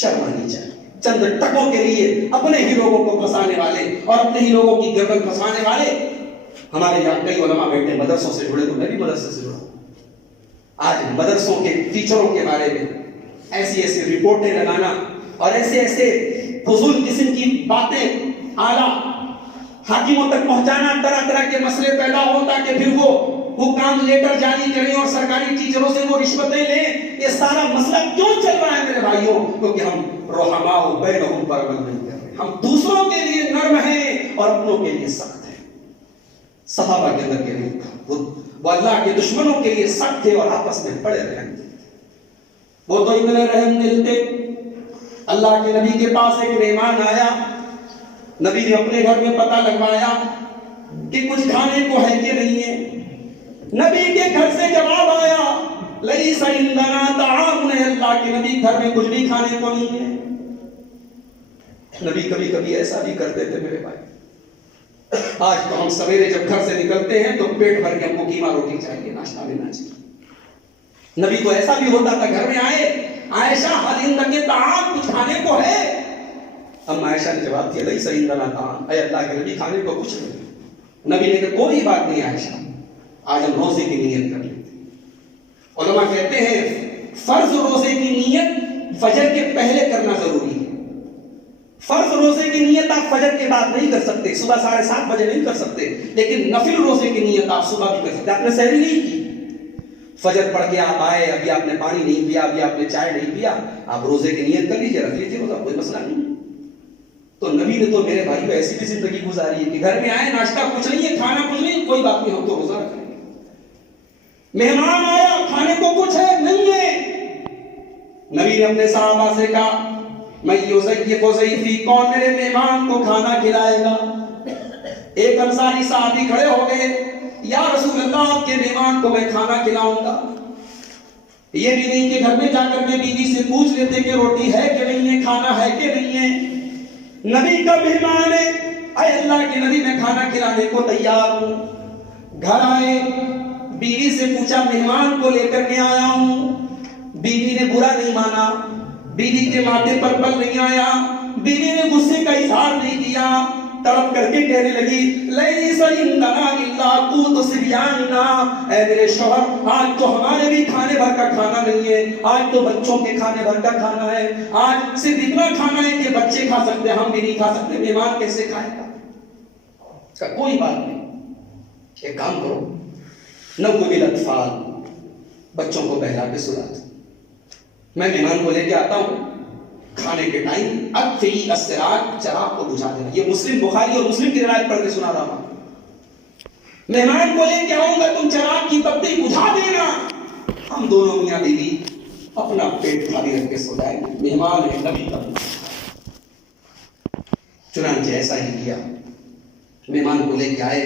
شرم آنی چاہیے. چند ٹکوں کے لیے اپنے ہی لوگوں کو پھنسانے والے اور اپنے ہی لوگوں کی گردن پھنسانے والے. ہمارے یہاں کئی علماء بیٹھے مدرسوں سے جڑے, تو میں بھی مدرسے سے جڑا ہوں. آج مدرسوں کے ٹیچروں کے بارے میں ایسی رپورٹیں لگانا اور ایسے فضول قسم کی باتیں اعلیٰ حاکموں تک پہنچانا, طرح کے مسئلے پیدا ہو تاکہ پھر وہ حکام لیٹر جاری کریں اور سرکاری ٹیچروں سے وہ رشوتیں لیں. یہ سارا مسئلہ کیوں چل رہا ہے میرے بھائیوں؟ کیونکہ ہم رحماء بینہم پر عمل نہیں کر رہے. ہم دوسروں کے لیے نرم ہیں اور اپنوں کے لیے سخت ہیں. صحابہ کے اندر کے نہیں تھا, وہ اللہ کے دشمنوں کے لیے سخت تھے اور آپس میں پڑے رہتے تھے. وہ تو اتنے رحم دل تھے. اللہ کے نبی کے پاس ایک مہمان آیا, نبی نے اپنے گھر میں پتہ لگوایا کہ کچھ کھانے کو ہے کہ نہیں ہے. نبی کے گھر سے جواب آیا لیس عندنا طعام, اللہ کے نبی گھر میں کچھ بھی کھانے کو نہیں ہے. نبی کبھی کبھی ایسا بھی کرتے تھے میرے بھائی. آج تو ہم سویرے جب گھر سے نکلتے ہیں تو پیٹ بھر کے ہم کو قیمہ روٹی چاہیے, ناشتہ لینا چاہیے. نبی تو ایسا بھی ہوتا تھا, گھر میں آئے, عائشہ حل عندک طعام, کچھ کھانے کو ہے؟ ہم عائشہ نے جواب دیا لیس عندنا طعام, اے اللہ کے نبی کھانے کو کچھ نہیں. نبی نے کہا کوئی بات نہیں عائشہ, آج ہم روزے کی نیت کر لیتے ہیں. علماء کہتے ہیں فرض روزے کی نیت فجر کے پہلے کرنا ضروری ہے. فرض روزے کی نیت آپ فجر کے بعد نہیں کر سکتے, صبح 7:30 بجے نہیں کر سکتے, لیکن نفل روزے کی نیت آپ صبح بھی کر سکتے. آپ نے سحری نہیں کی, فجر پڑھ کے آپ آئے, ابھی آپ نے پانی نہیں پیا, ابھی آپ نے چائے نہیں پیا, آپ روزے کی نیت کر لیجیے, رکھ لیجیے روزہ, کوئی مسئلہ نہیں. تو نبی نے تو میرے بھائی کو ایسی بھی زندگی گزاری ہے کہ گھر میں آئے, ناشتہ کچھ نہیں ہے, کھانا کچھ نہیں, کوئی بات نہیں, ہم تو روزہ رکھ لیں گے. مہمان آیا, کھانے کو کچھ ہے نہیں ہے, نبی نے اپنے صحابہ سے کہا میں یوزیف و ضیفی, کون میرے مہمان کو کھانا کھلائے گا؟ ایک انصاری صحابی کھڑے ہو گئے, یا رسول اللہ آپ کے مہمان کو میں کھانا کھلاؤں گا. یہ بھی نہیں کہ گھر میں جا کر کے بیوی سے پوچھ لیتے کہ روٹی ہے کہ نہیں ہے, کھانا ہے کہ نہیں ہے. نبی کا مہمان ہے, اے اللہ کے نبی میں کھانا کھلانے کو تیار ہوں. گھر آئے, بیوی سے پوچھا مہمان کو لے کر کے آیا ہوں. بیوی نے برا نہیں مانا, بیوی کے ماتھے پر بل نہیں آیا, بیوی نے غصے کا اظہار نہیں کیا, تڑپ کر کے کہنے لگی لیس عندنا الا قوت صبیاننا, اے میرے شوہر آج تو ہمارے بھی کھانے بھر کا کھانا نہیں ہے, آج تو بچوں کے کھانے بھر کا کھانا ہے, آج صرف اتنا کھانا ہے کہ بچے کھا سکتے, ہم بھی نہیں کھا سکتے, مہمان کیسے کھائے گا؟ اس کا کوئی بات نہیں، ایک کام کرو، نوّم الاطفال، بچوں کو بہلا کے سلا دو، میں مہمان کو لے کے آتا ہوں، کھانے کے ٹائم اطفئ السراج، چراغ کو بجھا دینا۔ یہ مسلم، بخاری اور مسلم کی روایت پڑھ کے سنا رہا ہوں۔ مہمان کو لے کے آؤں گا، تم چراغ کی بتی بجھا دینا، ہم دونوں میاں بیوی اپنا پیٹ خالی رکھ کے سو جائیں گے، مہمان ہے نبی کا۔ چنانچہ ایسا ہی کیا، مہمان کو لے کے آئے،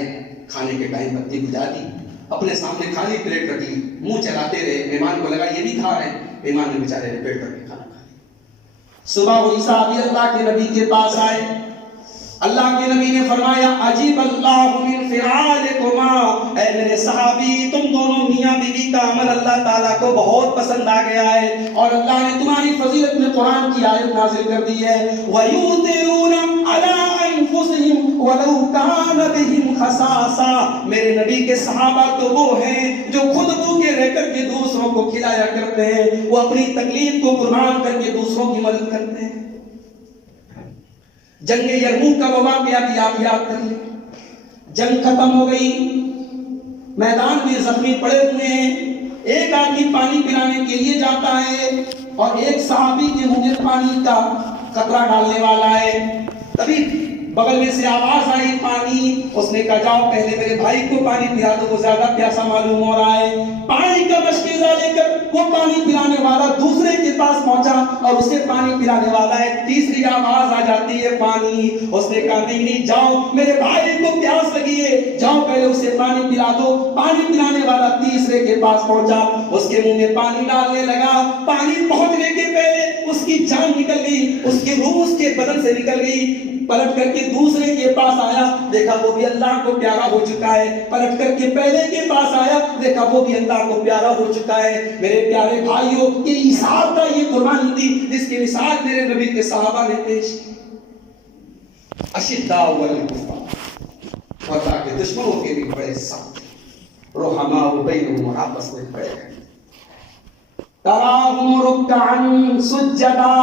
کھانے کے ٹائم بتی بجھا دی، اپنے سامنے خالی پلیٹ رکھ لی، منہ چلاتے رہے، مہمان کو لگا یہ بھی کھا رہے ہیں، مہمان نے بیچارے نے پیٹ رکھ کے کھانا کھا لیا۔ صبح ہوئی صحابی اللہ کے نبی کے پاس آئے، اللہ کے نبی نے فرمایا عجیب اللہ من فعالکما، اے میرے صحابی تم دونوں میاں بیوی کا عمل اللہ تعالیٰ کو بہت پسند آ گیا ہے، اور اللہ نے تمہاری فضیلت میں قرآن کی آیت نازل کر دی ہے، وَيُؤْثِرُونَ عَلَىٰ أَنفُسِهِمْ وَلَوْ كَانَ بِهِمْ خَصَاصَةٌ، میرے نبی کے صحابہ تو وہ ہیں جو خود بھوکے رہ کر کے دوسروں کو کھلایا کرتے ہیں، وہ اپنی تکلیف کو قربان کر کے دوسروں کی مدد کرتے ہیں۔ جنگ یرموک کا واقعہ بھی آپ یاد کر لیں، جنگ ختم ہو گئی، میدان میں زخمی پڑے ہوئے ہیں، ایک آدمی پانی پلانے کے لیے جاتا ہے اور ایک صحابی کے منہ میں پانی کا قطرہ ڈالنے والا ہے، تبھی بغل میں سے آواز آئی پانی، اس نے کہا جاؤ پہلے میرے بھائی کو پانی پلا دو، وہ زیادہ پیاسا معلوم ہو رہا ہے۔ پانی کا مشکیزہ لے کر وہ پانی پلانے والا دوسرے کے پاس پہنچا اور اسے پانی پلانے والا ہے، تیسری آواز آ جاتی ہے پانی، اس نے کہا نہیں جاؤ میرے بھائی کو پیاس لگی ہے، جاؤ پہلے اسے پانی پلا دو۔ پانی پلانے والا تیسرے کے پاس پہنچا، اس کے منہ میں پانی ڈالنے لگا، پانی پہنچنے کے پہلے اس کی جان نکل گئی، اس کی روح اس کے بدن سے نکل گئی، پلٹ کر کے دوسرے کے پاس آیا، دیکھا وہ بھی اللہ کو پیارا ہو چکا ہے، پلٹ کر کے پہلے کے پاس آیا، دیکھا وہ بھی اللہ کو پیارا ہو چکا ہے۔ میرے پیارے بھائیوں، یہ ایثار کا یہ قربانی تھی جس کی مثال میرے نبی کے صحابہ نے پیش کی۔ اشداء علی الکفار، اور تاکہ دشمنوں کے بھی بڑے سخت، رحماء بینہم، اور آپس میں کھڑے ہیں، تراہم رکعا سجدا،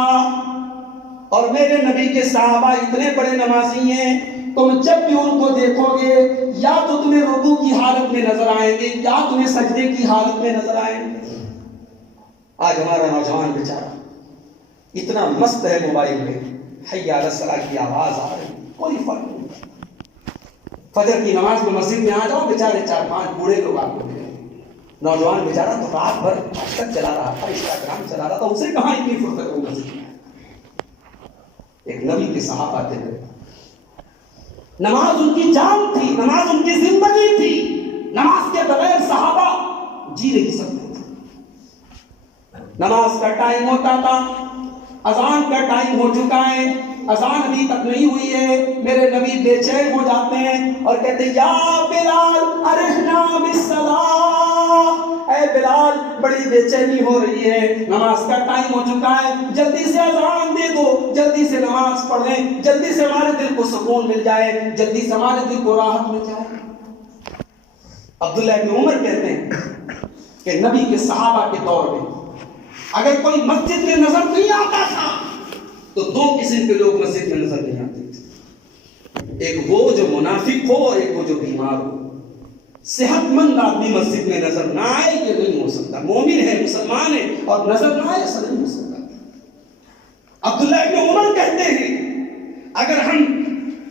اور میرے نبی کے صحابہ اتنے بڑے نمازی ہیں، تم جب بھی ان کو دیکھو گے یا تو تمہیں رکوع کی حالت میں نظر آئیں گے یا تمہیں سجدے کی حالت میں نظر آئیں گے۔ آج ہمارا نوجوان بیچارہ اتنا مست ہے موبائل میں، حی علی الصلاۃ کی آواز آ رہی، کوئی فرق نہیں۔ فجر کی نماز میں مسجد میں آ جاؤ، بیچارے 4-5 بوڑھے لوگ آپ کو ملیں گے، نوجوان بیچارہ تو رات بھر تک چلا رہا تھا، انسٹاگرام چلا رہا تھا، اسے کہاں اتنی فرصت ہو مسجد میں۔ ایک نبی کے صحابہ تھے، نماز ان کی جان تھی، نماز ان کی زندگی تھی، نماز کے بغیر صحابہ جی نہیں سکتے تھے۔ نماز کا ٹائم ہوتا تھا، اذان کا ٹائم ہو چکا ہے، اذان ابھی تک نہیں ہوئی ہے، میرے نبی بے چین ہو جاتے ہیں اور کہتے ہیں یا بلال ارحنا بالصلاۃ، اے بلال بڑی بے چینی ہو رہی ہے، نماز کا ٹائم ہو چکا ہے، جلدی سے اذان دے دو، جلدی سے نماز پڑھ لیں، جلدی سے ہمارے دل کو سکون مل جائے، جلدی سے ہمارے دل کو راحت مل جائے۔ عبداللہ بن عمر کہتے ہیں کہ نبی کے صحابہ کے دور میں اگر کوئی مسجد میں نظر نہیں آتا تھا تو 2 قسم کے لوگ مسجد میں نظر نہیں آتے تھے، ایک وہ جو منافق ہو اور ایک وہ جو بیمار ہو۔ صحت مند آدمی مسجد میں نظر نہ آئے یہ نہیں ہو سکتا، مومن ہے، مسلمان ہے، اور نظر نہ آئے ایسا نہیں ہو سکتا۔ عبداللہ بن عمر کہتے ہیں اگر ہم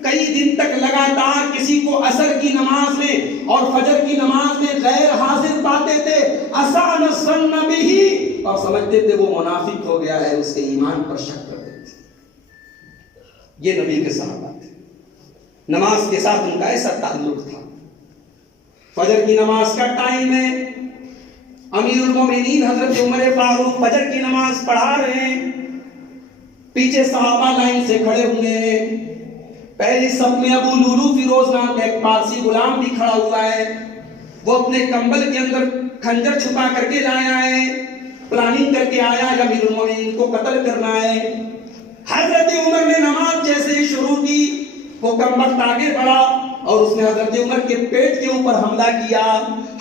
کئی دن تک لگاتار کسی کو عصر کی نماز میں اور فجر کی نماز میں غیر حاضر پاتے تھے، اسان الظن بہ، اور سمجھتے تھے وہ منافق ہو گیا ہے، اس کے ایمان پر شک کرتے تھے۔ یہ نبی کے صحابہ تھے، نماز کے ساتھ ان کا ایسا تعلق تھا۔ فجر کی نماز کا ٹائم ہے، امیر المومنین حضرت عمر فاروق فجر کی نماز پڑھا رہے ہیں، پیچھے صحابہ لائن سے کھڑے ہوئے ہیں، پہلی صف میں ابو لولو فیروز نام کا ایک پارسی غلام بھی کھڑا ہوا ہے، وہ اپنے کمبل کے اندر خنجر چھپا کر کے لایا ہے، پلاننگ کر کے آیا ہے امیر المومنین کو قتل کرنا ہے۔ حضرت عمر نے نماز جیسے ہی شروع کی، وہ کمبخت آگے بڑھا اور اس نے حضرت عمر کے پیٹ کے اوپر حملہ کیا۔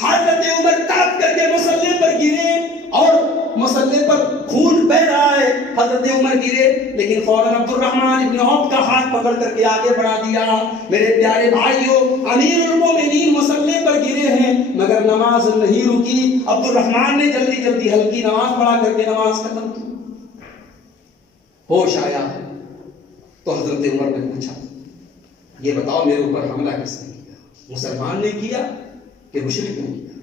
حضرت عمر تڑپ کر کے مصلی پر گرے اور مصلی پر خون بہ رہا ہے، حضرت عمر گرے لیکن فوراً عبد الرحمن ابن عوف کا ہاتھ پکڑ کر کے آگے بڑھا دیا. میرے پیارے بھائیوں، امیر المومنین مسلح پر گرے ہیں مگر نماز نہیں رکی. عبد الرحمن نے جلدی جلدی ہلکی نماز پڑھا کر کے نماز ختم کی. ہوش آیا تو حضرت عمر نے پوچھا، یہ بتاؤ میرے اوپر حملہ کس نے کیا؟ مسلمان نے کیا کہ مشرک نے کیا؟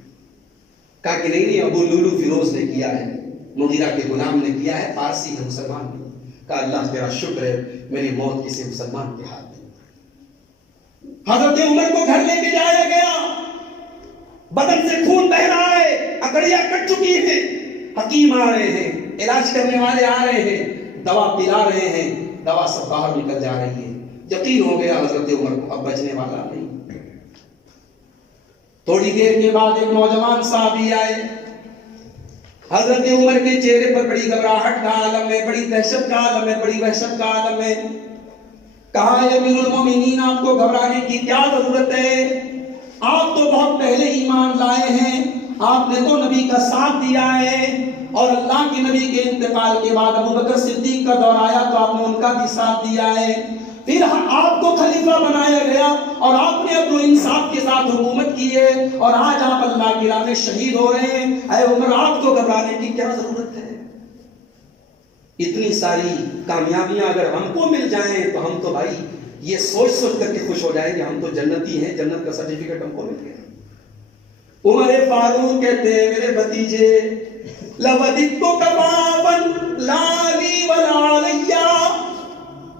کہا کہ نہیں ابو لولو فیروز نے کیا ہے، مغیرہ کے غلام نے کیا ہے، فارسی ہے، مسلمان نے. کہا اللہ تیرا شکر ہے میری موت کسی مسلمان کے ہاتھ میں. حضرت عمر کو گھر لے کے جایا گیا، بدن سے خون بہ رہا ہے، اکڑیاں کٹ چکی ہیں، حکیم آ رہے ہیں، علاج کرنے والے آ رہے ہیں، دوا پلا رہے ہیں، دوا سب باہر نکل جا رہی ہے. یقین ہو گیا حضرت عمر کو اب بچنے والا نہیں. تھوڑی دیر کے بعد ایک نوجوان صحابی آئے. حضرت عمر کے چہرے پر بڑی گھبراہٹ کا عالم ہے، بڑی دہشت کا عالم ہے، بڑی وحشت کا عالم ہے. کہا اے امیر المومنین، آپ کو گھبرانے کی کیا ضرورت ہے؟ آپ تو بہت پہلے ایمان لائے ہیں، آپ نے تو نبی کا ساتھ دیا ہے، اور اللہ کے نبی کے انتقال کے بعد ابو بکر صدیق کا دور آیا تو آپ نے ان کا بھی ساتھ دیا ہے. پھر آپ کو خلیفہ بنایا گیا اور آپ نے عدل و انصاف کے ساتھ حکومت کی ہے، اور آج آپ اللہ کی راہ میں شہید ہو رہے ہیں. اے عمر، آپ کو گھبرانے کی کیا ضرورت ہے؟ اتنی ساری کامیابیاں اگر ہم کو مل جائیں تو ہم تو بھائی یہ سوچ سوچ کر کے خوش ہو جائیں گے ہم تو جنتی ہیں، جنت کا سرٹیفکیٹ ہم کو مل گیا. عمر فاروق کہتے ہیں میرے بھتیجے، لَوَدِدْتُ كَمَا لَا وَلَا عَلَيَّ،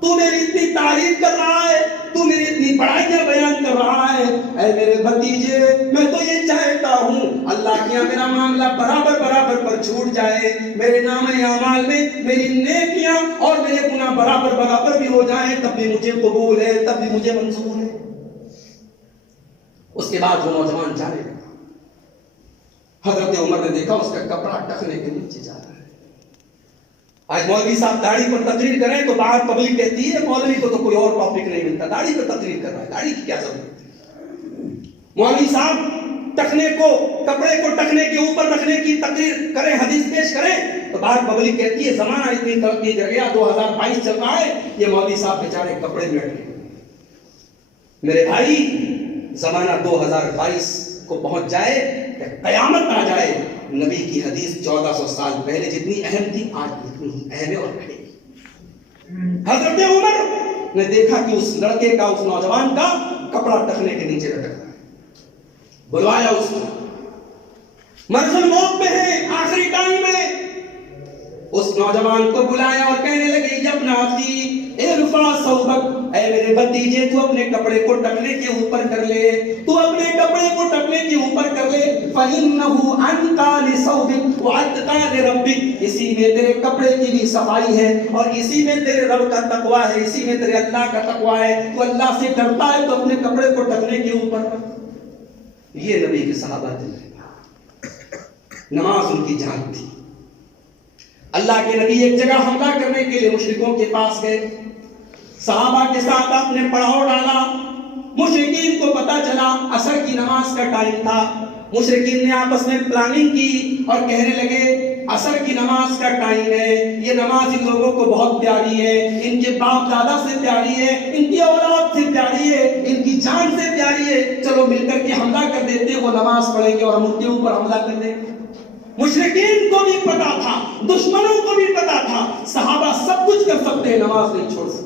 تو میری اتنی تعریف کر رہا ہے، تو میری اتنی بڑائیاں بیان کر رہا ہے، اے میرے بھتیجے میں تو یہ چاہتا ہوں اللہ کیا میرا معاملہ برابر برابر پر چھوٹ جائے، میرے نام اعمال میں میری نیکیاں اور میرے گناہ برابر برابر بھی ہو جائیں، تب بھی مجھے قبول ہے، تب بھی مجھے منظور ہے. اس کے بعد وہ نوجوان جانے لگا. حضرت عمر نے دیکھا اس کا کپڑا ٹخنے کے نیچے جا رہا ہے. آج مولوی صاحب داڑھی پر تقریر کریں تو باہر پبلک کہتی ہے مولوی کو تو کوئی اور ٹاپک نہیں ملتا، داڑھی پر تقریر کر رہا ہے، داڑھی کی کیا ضرورت ہے؟ مولوی صاحب ٹخنے کو، کپڑے کو ٹخنے کے اوپر رکھنے کی تقریر کریں، حدیث پیش کریں تو باہر پبلک کہتی ہے زمانہ اتنی ترقی کر گیا، 2022 چل رہا ہے، یہ مولوی صاحب بیچارے کپڑے میں اٹکے. میرے بھائی، زمانہ 2022 کو پہنچ جائے کہ قیامت آ جائے، نبی کی حدیث 1400 سال پہلے جتنی اہم تھی آج اتنی ہی اہم ہے اور رہے گی. حضرت عمر نے دیکھا کہ اس لڑکے کا، اس نوجوان کا کپڑا ٹخنے کے نیچے لٹک رہا ہے. بلوایا اس کو، مرض الموت میں ہے، آخری ٹائم میں. اس نوجوان کو بلایا اور کہنے لگے یا ابن اخی ارفع ثوبک، اے میرے بھتیجے تو اپنے کپڑے کو ٹکنے کے اوپر کر لے، تو اپنے کپڑے کو ٹکنے کے اوپر کر لے. فَإِنَّهُ أَنْقَى لِثَوْبِكَ وَأَتْقَى لِرَبِّكَ، اسی میں تیرے کپڑے کی بھی صفائی ہے اور اسی میں تیرے رب کا تقوی ہے، اسی میں تیرے اللہ کا تقوی ہے. تو اللہ سے ڈرتا ہے تو اپنے کپڑے کو ٹکنے کے اوپر رکھ. یہ نبی کے صحابہ تھے، نماز ان کی جان تھی. اللہ کے نبی ایک جگہ حملہ کرنے کے لیے مشرکوں کے پاس گئے، صحابہ کے ساتھ آپ نے پڑاؤ ڈالا. مشرکین کو پتا چلا عصر کی نماز کا ٹائم تھا. مشرکین نے آپس میں پلاننگ کی اور کہنے لگے عصر کی نماز کا ٹائم ہے، یہ نماز ان لوگوں کو بہت پیاری ہے، ان کے باپ دادا سے پیاری ہے، ان کی اولاد سے پیاری ہے، ان کی جان سے پیاری ہے، چلو مل کر کے حملہ کر دیتے ہیں، وہ نماز پڑھیں گے اور ہم ان کے اوپر حملہ کر دیں گے. مشرکین کو بھی پتا تھا، دشمنوں کو بھی پتا تھا صحابہ سب کچھ کر سکتے ہیں، نماز نہیں چھوڑ سکتے.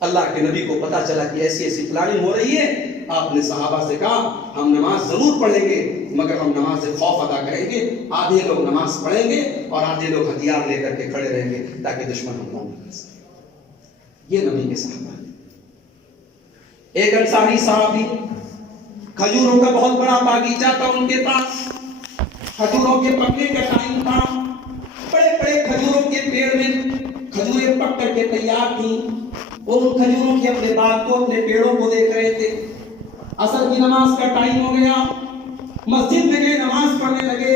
اللہ کے نبی کو پتا چلا کہ ایسی ایسی پلاننگ ہو رہی ہے. آپ نے صحابہ سے کہا ہم نماز ضرور پڑھیں گے مگر ہم نماز خوف ادا کریں گے. آدھے لوگ نماز پڑھیں گے اور آدھے لوگ ہتھیار لے کر کے کھڑے رہیں گے تاکہ دشمن حملہ نہ کر سکے. یہ نبی کے صحابہ. ایک انصاری صحابی، کھجوروں کا بہت بڑا باغیچہ تھا ان کے پاس، کھجوروں کے پکنے کا ٹائم تھا. بڑے بڑے کھجوروں کے پیڑ میں کھجوریں پک کر کے تیار تھیں. وہ کھجوروں کے اپنے باغ کو، اپنے پیڑوں کو دیکھ رہے تھے. عصر کی نماز کا ٹائم ہو گیا، مسجد میں گئے، نماز پڑھنے لگے.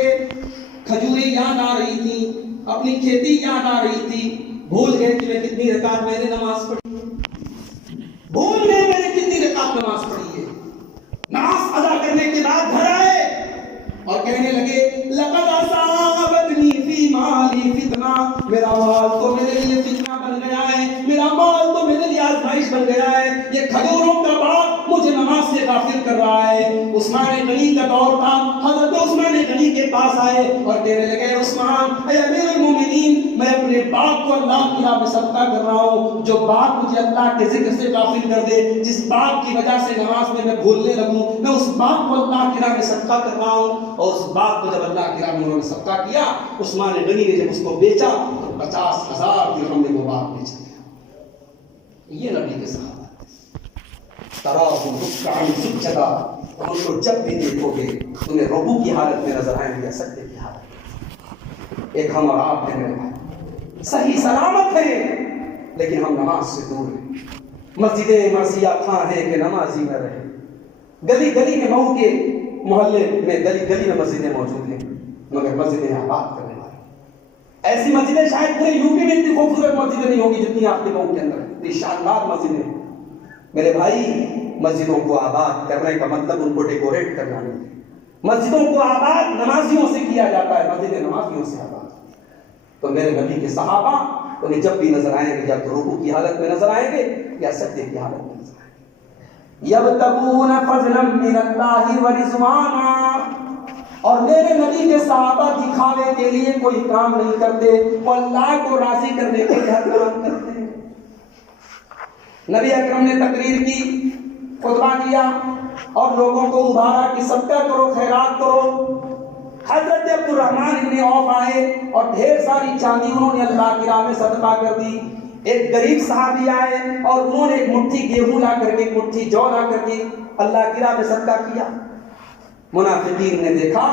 کھجوریں یاد آ رہی تھی، اپنی کھیتی یاد آ رہی تھی. بھول گئے کہ میں کتنی رکعت میں نے نماز پڑھی ہے، بھول گئے میں نے کتنی رکعت نماز پڑھی ہے. نماز ادا کرنے کے بعد گھر آئے اور کہنے لگے لقد اصابتنی فی مال لی فتنہ، میرا مال تو میرے لیے فتنہ بن گیا ہے، میرا مال تو میرے لیے آزمائش بن گیا ہے، یہ کھجوروں کا باغ مجھے نماز سے غافل کر رہا ہے۔ عثمان غنی کا دور تھا، حضرت عثمان غنی کے پاس آئے اور کہنے لگے عثمان اے امیر المومنین، میں اپنے باغ کو اللہ کی راہ میں صدقہ کر رہا ہوں، جو باغ مجھے اللہ کے ذکر سے غافل کر دے، جس باغ کی وجہ سے نماز میں بھولنے لگوں، میں اس باغ کو اللہ کی راہ میں صدقہ کر رہا ہوں۔ اور اس باغ کو جب اللہ کی راہ میں انہوں نے صدقہ کیا، عثمان غنی نے جب اس کو بیچا تو 50,000 درہم میں وہ باغ بیچ گیا۔ یہ نبی کے صحابہ تراہم رکعا سجدا، تم ان کو جب بھی دیکھو گے تمہیں رکوع کی حالت میں نظر آئیں گے یا سجدے کی حالت۔ ایک ہم اور آپ ہیں میرے بھائی، صحیح سلامت ہیں لیکن ہم نماز سے دور ہیں۔ مسجدیں مرثیہ کھاں ہیں کہ نمازی نہ رہے، گلی گلی میں مئو کے محلے میں گلی گلی میں مسجدیں موجود ہیں مگر مسجدیں آباد کرنے والے، ایسی مسجدیں شاید پورے یو پی میں اتنی خوبصورت مسجدیں نہیں ہوگی جتنی آپ کے مئو کے اندر اتنی شاندار مسجدیں۔ میرے بھائی مسجدوں کو آباد کرنے کا مطلب ان کو ڈیکوریٹ کرنا نہیں ہے، مسجدوں کو آباد نمازیوں سے کیا جاتا ہے، مسجدیں نمازیوں سے آباد۔ تو میرے نبی کے صحابہ انہیں جب بھی نظر آئیں گے یا تو رکوع کی حالت میں نظر آئیں گے یا سجدے کی حالت میں نظر آئیں گے۔ یبتغون فضلا من اللہ ورضوانا، اور میرے نبی کے صحابہ دکھاوے کے لیے کوئی کام نہیں کرتے، وہ اللہ کو راضی کرنے کے لیے ہر کام کرتے ہیں۔ نبی اکرم نے تقریر کی، خطبہ کیا اور لوگوں کو ابھارا کہ صدقہ کرو، خیرات کرو۔ حضرت عبد الرحمن ابن عوف آئے اور ڈھیر ساری چاندی انہوں نے اللہ کی راہ میں صدقہ کر دی۔ ایک غریب صحابی آئے اور انہوں نے ایک مٹھی گیہوں لا کر کے، ایک مٹھی جو لا کر کے اللہ کی راہ میں صدقہ کیا۔ منافقین نے دیکھا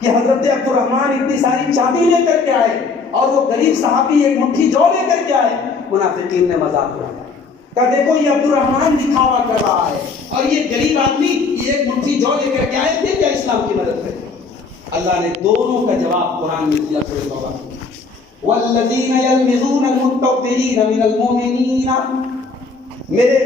کہ حضرت عبد الرحمن اتنی ساری چاندی لے کر کے آئے اور وہ غریب صحابی ایک مٹھی جو لے کر کے آئے۔ منافقین نے مذاق اڑایا کہ دیکھو یہ عبد الرحمن دکھاوا کر رہا ہے اور یہ غریب آدمی یہ ایک مٹھی جو لے کر کے آئے تھے، کیا اسلام کی مدد کرے؟ اللہ نے دونوں کا جواب قرآن میں دیا سورہ توبہ میں، والذین یلمزون المتکبرین من المؤمنین، میرے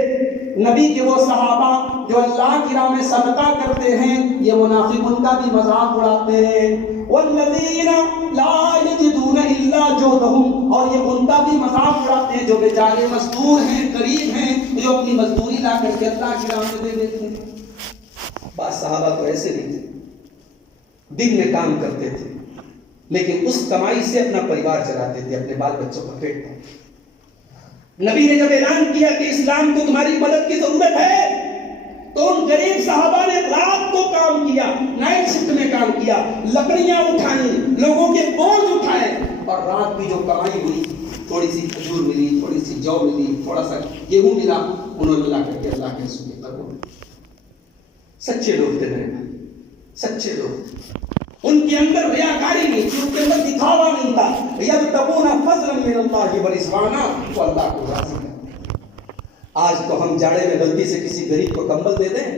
نبی کے وہ صحابہ جو اللہ کی راہ میں صدقہ کرتے ہیں یہ منافق ان کا بھی مذاق اڑاتے ہیں۔ والذین لا یجدون الا جہدہم، اور یہ ان کا بھی مذاق اڑاتے ہیں جو بیچارے مزدور ہیں، غریب ہیں، جو اپنی مزدوری لا کر کے اللہ کی راہ میں دے دیتے ہیں۔ بعض صحابہ تو ایسے نہیں تھے، دن میں کام کرتے تھے لیکن اس کمائی سے اپنا پریوار چلاتے تھے، اپنے بال بچوں کا پیٹ پالتے۔ نبی نے جب اعلان کیا کہ اسلام کو تمہاری مدد کی ضرورت ہے تو ان غریب صحابہ نے رات کو کام کیا، نائٹ شفٹ میں کام کیا، لکڑیاں اٹھائیں، لوگوں کے بوجھ اٹھائے، اور رات کی جو کمائی ہوئی، تھوڑی سی کھجور ملی، تھوڑی سی جو ملی، تھوڑا سا گیہوں ملا، انہوں نے لا کر کے اللہ کے رسول کے قدموں میں۔ سچے لوگ تھے میرے بھائی، سچے لوگ، ان کے اندر ریاکاری نہیں تھی، ان کے اندر دکھاوا نہیں تھا۔ یبتغون فضلا من اللہ ورضوانا، وہ اللہ کو راضی کرتے۔ آج تو ہم جاڑے میں غلطی سے کسی غریب کو کمبل دے دیں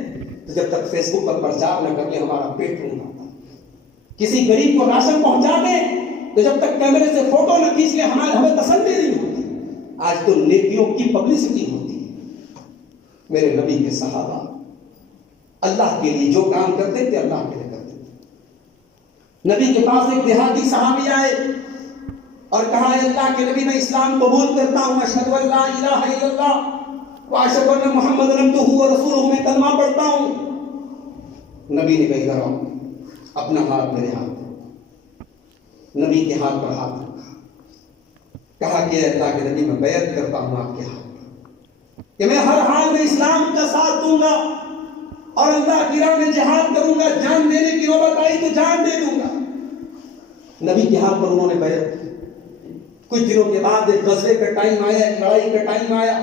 تو جب تک فیس بک پر پرچار نہ کر لیں ہمارا پیٹ نہیں بھرتا۔ کسی غریب کو راشن پہنچا دیں تو جب تک کیمرے سے فوٹو نہ کھینچ لیں ہمیں تسلی نہیں ہوتی۔ آج تو نیکیوں کی پبلسٹی ہوتی ہے۔ میرے نبی کے صحابہ اللہ کے لیے جو کام کرتے تھے اللہ کے لیے کرتے تھے۔ نبی کے پاس ایک دیہاتی صحابی آئے اور کہا اے اللہ کے نبی میں اسلام قبول کرتا ہوں، اشہد ان لا الہ الا اللہ واشہد ان محمد عبدہ ورسولہ، میں کلمہ پڑھتا ہوں۔ نبی نے کہا ادھر آؤ، اپنا ہاتھ میرے ہاتھ دو۔ نبی کے ہاتھ پر ہاتھ رکھا، کہا کہ اللہ کے نبی میں بیعت کرتا ہوں آپ کے ہاتھ پر کہ میں ہر حال میں اسلام کا ساتھ دوں گا اور اللہ کی راہ میں جہاد کروں گا، جان دینے کی نوبت آئی تو جان دے دوں گا۔ نبی کے ہاتھ پر انہوں نے بیعت کی۔ کچھ دنوں کے بعد ایک غزوے کا ٹائم آیا، ایک لڑائی کا ٹائم آیا۔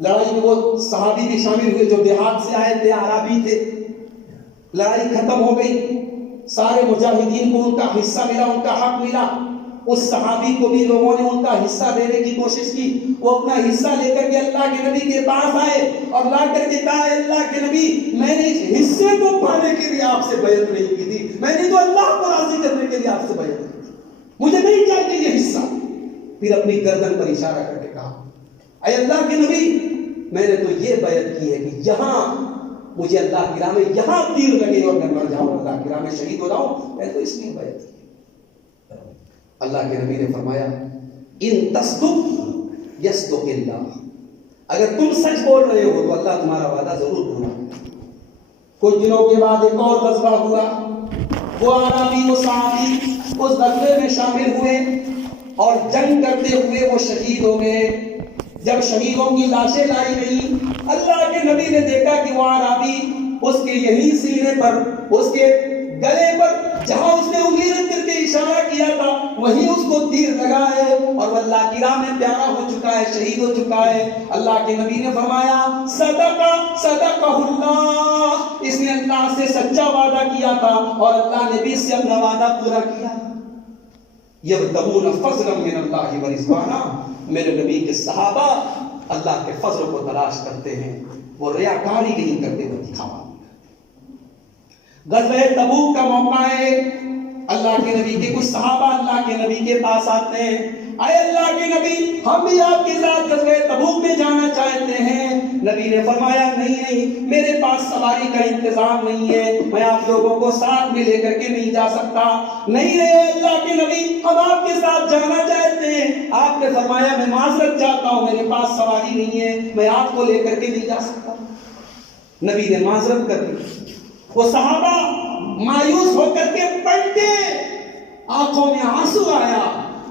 لڑائی میں وہ صحابی بھی شامل ہوئے جو دیہات سے آئے تھے، عربی تھے۔ لڑائی ختم ہو گئی، سارے مجاہدین کو ان کا حصہ ملا، ان کا حق ملا۔ اس صحابی کو بھی لوگوں نے ان کا حصہ دینے کی کوشش کی، وہ اپنا حصہ لے کر کے اللہ کے نبی کے پاس آئے اور لا کر کے کہا اے اللہ کے نبی میں نے اس حصے کو پانے کے لیے آپ سے بیعت نہیں کی تھی، میں نے تو اللہ کو راضی کرنے کے لیے آپ سے بیعت کی تھی، مجھے نہیں چاہیے یہ حصہ۔ پھر اپنی گردن پر اشارہ کر کے کہا اے اللہ کے نبی میں نے تو یہ بیعت کی ہے کہ یہاں مجھے اللہ کی راہ میں یہاں تیر لگے اور میں مر جاؤں، اللہ کی راہ میں شہید ہو جاؤں، میں تو اس لیے بیعت کی۔ اللہ کے نبی نے فرمایا ان تصدق یصدق اللہ، اگر تم سچ بول رہے ہو تو اللہ تمہارا وعدہ ضرور پورا کرے۔ کچھ دنوں کے بعد ایک اور غزوہ ہوا، وہ اعرابی و صحابی اس غزوے میں شامل ہوئے اور جنگ کرتے ہوئے وہ شہید ہو گئے۔ جب شہیدوں کی لاشیں لائی گئی، اللہ کے نبی نے دیکھا کہ وہ اعرابی اس کے یہی سینے پر، اس کے گلے پر جہاں اس نے انگلی رکھ کر کے اشارہ کیا تھا وہیں اس کو تیر لگا ہے اور وہ اللہ کی راہ میں پیارا ہو چکا ہے، شہید ہو چکا ہے۔ اللہ کے نبی نے فرمایا صدقہ اللہ، اس نے اللہ سے سچا وعدہ کیا تھا اور اللہ نے بھی اس سے اپنا وعدہ پورا کیا۔ یبتغون فضلا من اللہ ورضوانا، میرے نبی کے صحابہ اللہ کے فضل کو تلاش کرتے ہیں، وہ ریاکاری نہیں کرتے، وہ دکھاوا نہیں کرتے۔ غزوہ تبوک کا موقع ہے، اللہ کے نبی کے کچھ صحابہ اللہ کے نبی کے پاس آتے ہیں، اے اللہ کے نبی ہم بھی آپ کے ساتھ غزوہ تبوک میں جانا چاہتے ہیں۔ نبی نے فرمایا نہیں، میرے پاس سواری کا انتظام نہیں ہے، میں آپ لوگوں کو ساتھ میں لے کر کے نہیں جا سکتا۔ نہیں اللہ کے نبی ہم آپ کے ساتھ جانا چاہتے ہیں۔ آپ نے فرمایا میں معذرت چاہتا ہوں، میرے پاس سواری نہیں ہے، میں آپ کو لے کر کے نہیں جا سکتا۔ نبی نے معذرت کر دی، وہ صحابہ مایوس ہو کر کے پلٹے، آنکھوں میں آنسو آیا،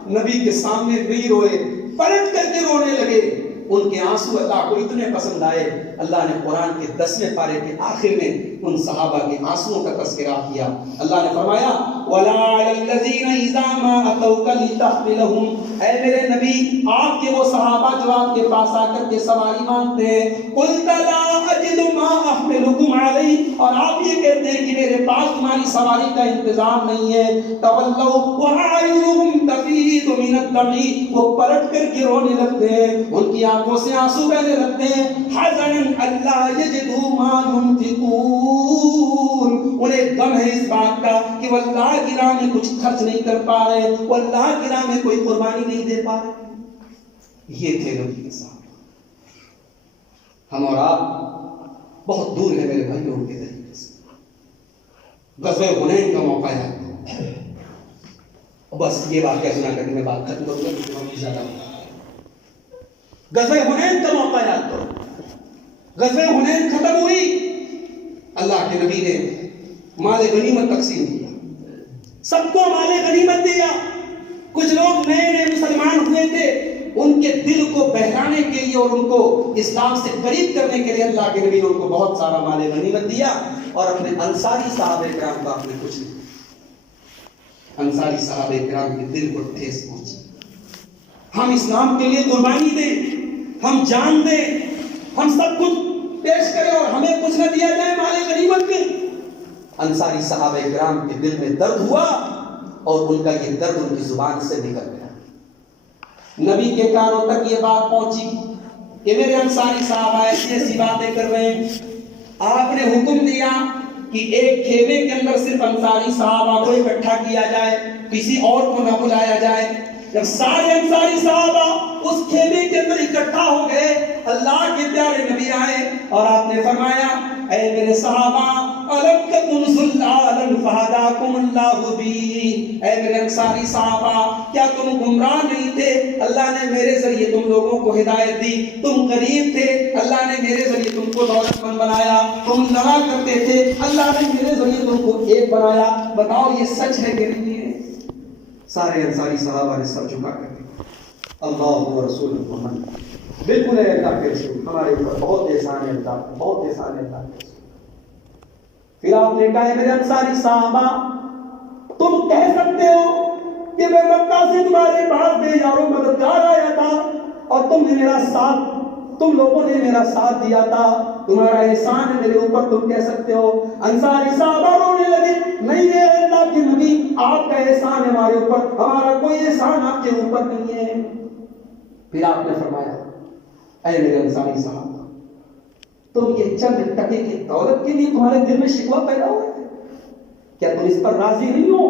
نبی کے سامنے نہیں روئے، پلٹ کر کے رونے لگے۔ ان کے آنسو اللہ کو اتنے پسند آئے، اللہ نے قرآن کے 10ویں پارے کے آخر میں ان صحابہ کے آنسوؤں کا تذکرہ کیا۔ اللہ نے فرمایا وَلَا عَلَى الَّذِينَ إِذَا مَا أَتَوْكَ لِتَحْمِلَهُمْ، اے میرے نبی آپ کے وہ صحابہ جو آپ کے پاس آ کر کے سواری مانگتے ہیں، قُلْتَ لَا أَجِدُ مَا أَحْمِلُكُمْ عَلَيْهِ، اور آپ یہ کہتے ہیں کہ میرے پاس تمہاری سواری کا انتظام نہیں ہے، تَوَلَّوْا وَأَعْيُنُهُمْ تَفِيضُ مِنَ الدَّمْعِ، وہ پلٹ کر کے رونے لگتے ہیں، ان کی آنکھوں سے آنسو بہنے لگتے ہیں، حَزَنًا أَلَّا يَجِدُوا مَا يُنْفِقُونَ، انہیں غم ہے اس بات کا کہ وہ اللہ کی راہ میں کچھ خرچ نہیں کر پا رہے، وہ اللہ کی راہ میں کوئی قربانی نہیں دے پا رہے۔ یہ تھے نبی کے ساتھ۔ ہم اور آپ بہت دور ہیں میرے بھائیوں کے طریقے سے۔ غزوہ حنین کا موقع ہے، بس یہ واقعہ سنا کر کے میں بات ختم کروں گا کیونکہ ہم زیادہ غزوہ حنین کا موقع یاد کرو۔ غزوہ حنین ختم ہوئی، اللہ کے نبی نے مال غنیمت تقسیم کیا، سب کو مال غنیمت دیا۔ کچھ لوگ نئے نئے مسلمان ہوئے تھے، ان کے دل کو بہلانے کے لیے اور ان کو اسلام سے قریب کرنے کے لیے اللہ کے نبی نے ان کو بہت سارا مال غنیمت دیا، اور اپنے انصاری صحابہ کرام کو آپ نے کچھ نہیں۔ انصاری صحابہ کرام کے دل کو ٹھیس پہنچی، ہم اسلام کے لیے قربانی دیں، ہم جان دیں، ہم سب کچھ پیش کریں اور ہمیں کچھ نہ دیا جائے مال غنیمت میں۔ انصاری صحابہ کرام کے دل میں درد ہوا اور ان کا یہ درد ان کی زبان سے نکل گیا۔ نبی کے کانوں تک یہ بات پہنچی کہ میرے انصاری صحابہ ایسی ایسی باتیں کر رہے ہیں۔ آپ نے حکم دیا کہ ایک خیمے کے اندر صرف انصاری صحابہ کو اکٹھا کیا جائے، کسی اور کو نہ بلایا جائے۔ جب سارے انصاری صحابہ اس خیمے کے اندر اکٹھا ہو گئے، اللہ کے پیارے نبی آئے اور آپ نے فرمایا اے میرے صحابہ الم تکن ضلالا فہداکم اللہ بی، اے میرے انصاری صحابہ کیا تم گمراہ نہیں تھے؟ اللہ نے میرے ذریعے تم لوگوں کو ہدایت دی، تم غریب تھے، اللہ نے میرے ذریعے تم کو دولت مند بنایا، تم لڑا کرتے تھے، اللہ نے میرے ذریعے تم کو ایک بنایا، بتاؤ یہ سچ ہے کہ نہیں ہے؟ سارے انصاری صحابہ نے سر جھکا کر دیا، اللہ و رسول محمد، بالکل ہے اللہ کے رسول، ہمارے اوپر بہت احسان ہے اللہ کا، بہت احسان ہے اللہ کے رسول۔ پھر آپ نے کہا میرے انصاری صحابہ تم کہہ سکتے ہو کہ میں مکہ سے تمہارے پاس بے یار و مددگار آیا تھا اور تم لوگوں نے میرا ساتھ دیا تھا، تمہارا احسان ہے میرے اوپر، تم کہہ سکتے ہو؟ انصاری صحابہ رونے لگے، نہیں ہے اللہ کے نبی آپ کا احسان ہے ہمارے اوپر، ہمارا کوئی احسان آپ کے اوپر نہیں ہے۔ پھر آپ نے فرمایا اے میرے انصاری صحابہ تم یہ چند ٹکے کی دولت کے لیے تمہارے دل میں شکوہ پیدا ہوا ہے؟ کیا تم اس پر راضی نہیں ہو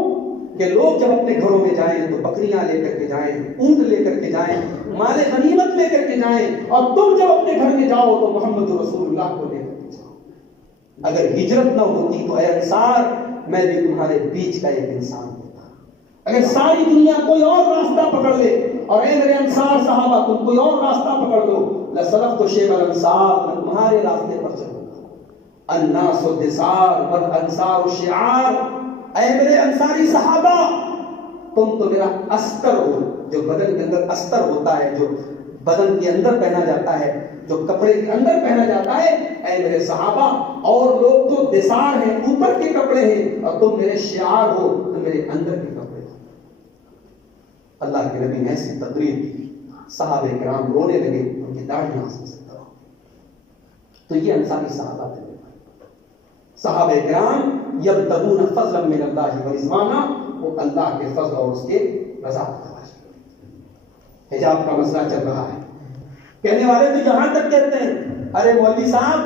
کہ لوگ جب اپنے گھروں میں جائیں تو بکریاں لے کر کے جائیں، اونٹ لے کر کے جائیں، مال غنیمت لے کر کے جائیں، اور تم جب اپنے گھر میں جاؤ تو محمد رسول اللہ کو لے کر کے جاؤ؟ اگر ہجرت نہ ہوتی تو اے انصار میں بھی تمہارے بیچ کا ایک انسان ہوتا، اگر ساری دنیا کوئی اور راستہ پکڑ لے اور اے میرے انصار صحابہ تم کوئی اور راستہ پکڑ لو، لسلکت شیب الانصار، میں تمہارے راستے پر چلوں گا۔ الناس دثار والانصار شعار، اے میرے انصاری صحابہ تم تو میرا استر ہو، جو بدن کے اندر استر ہوتا ہے، جو بدن کے اندر پہنا جاتا ہے، جو کپڑے کے اندر پہنا جاتا ہے، اے میرے صحابہ، اور لوگ تو دثار ہیں، اوپر کے کپڑے ہیں، اور تم میرے شعار ہو، تم میرے اندر کے کپڑے ہو۔ اللہ کے نبی نے ایسی تقریر کی، صحابہ کرام رونے لگے، ان کی داڑھیاں آنسوں سے تر ہو گئی۔ تو یہ انصاری صحابہ تھے۔ صحابہ کرام یبتغون فضلا من اللہ ورضوانا، وہ اللہ کے فضل اور اس کے رضا کو تلاش کرتے۔ حجاب کا مسئلہ چل رہا ہے، کہنے والے تو یہاں تک کہتے ہیں ارے مولوی صاحب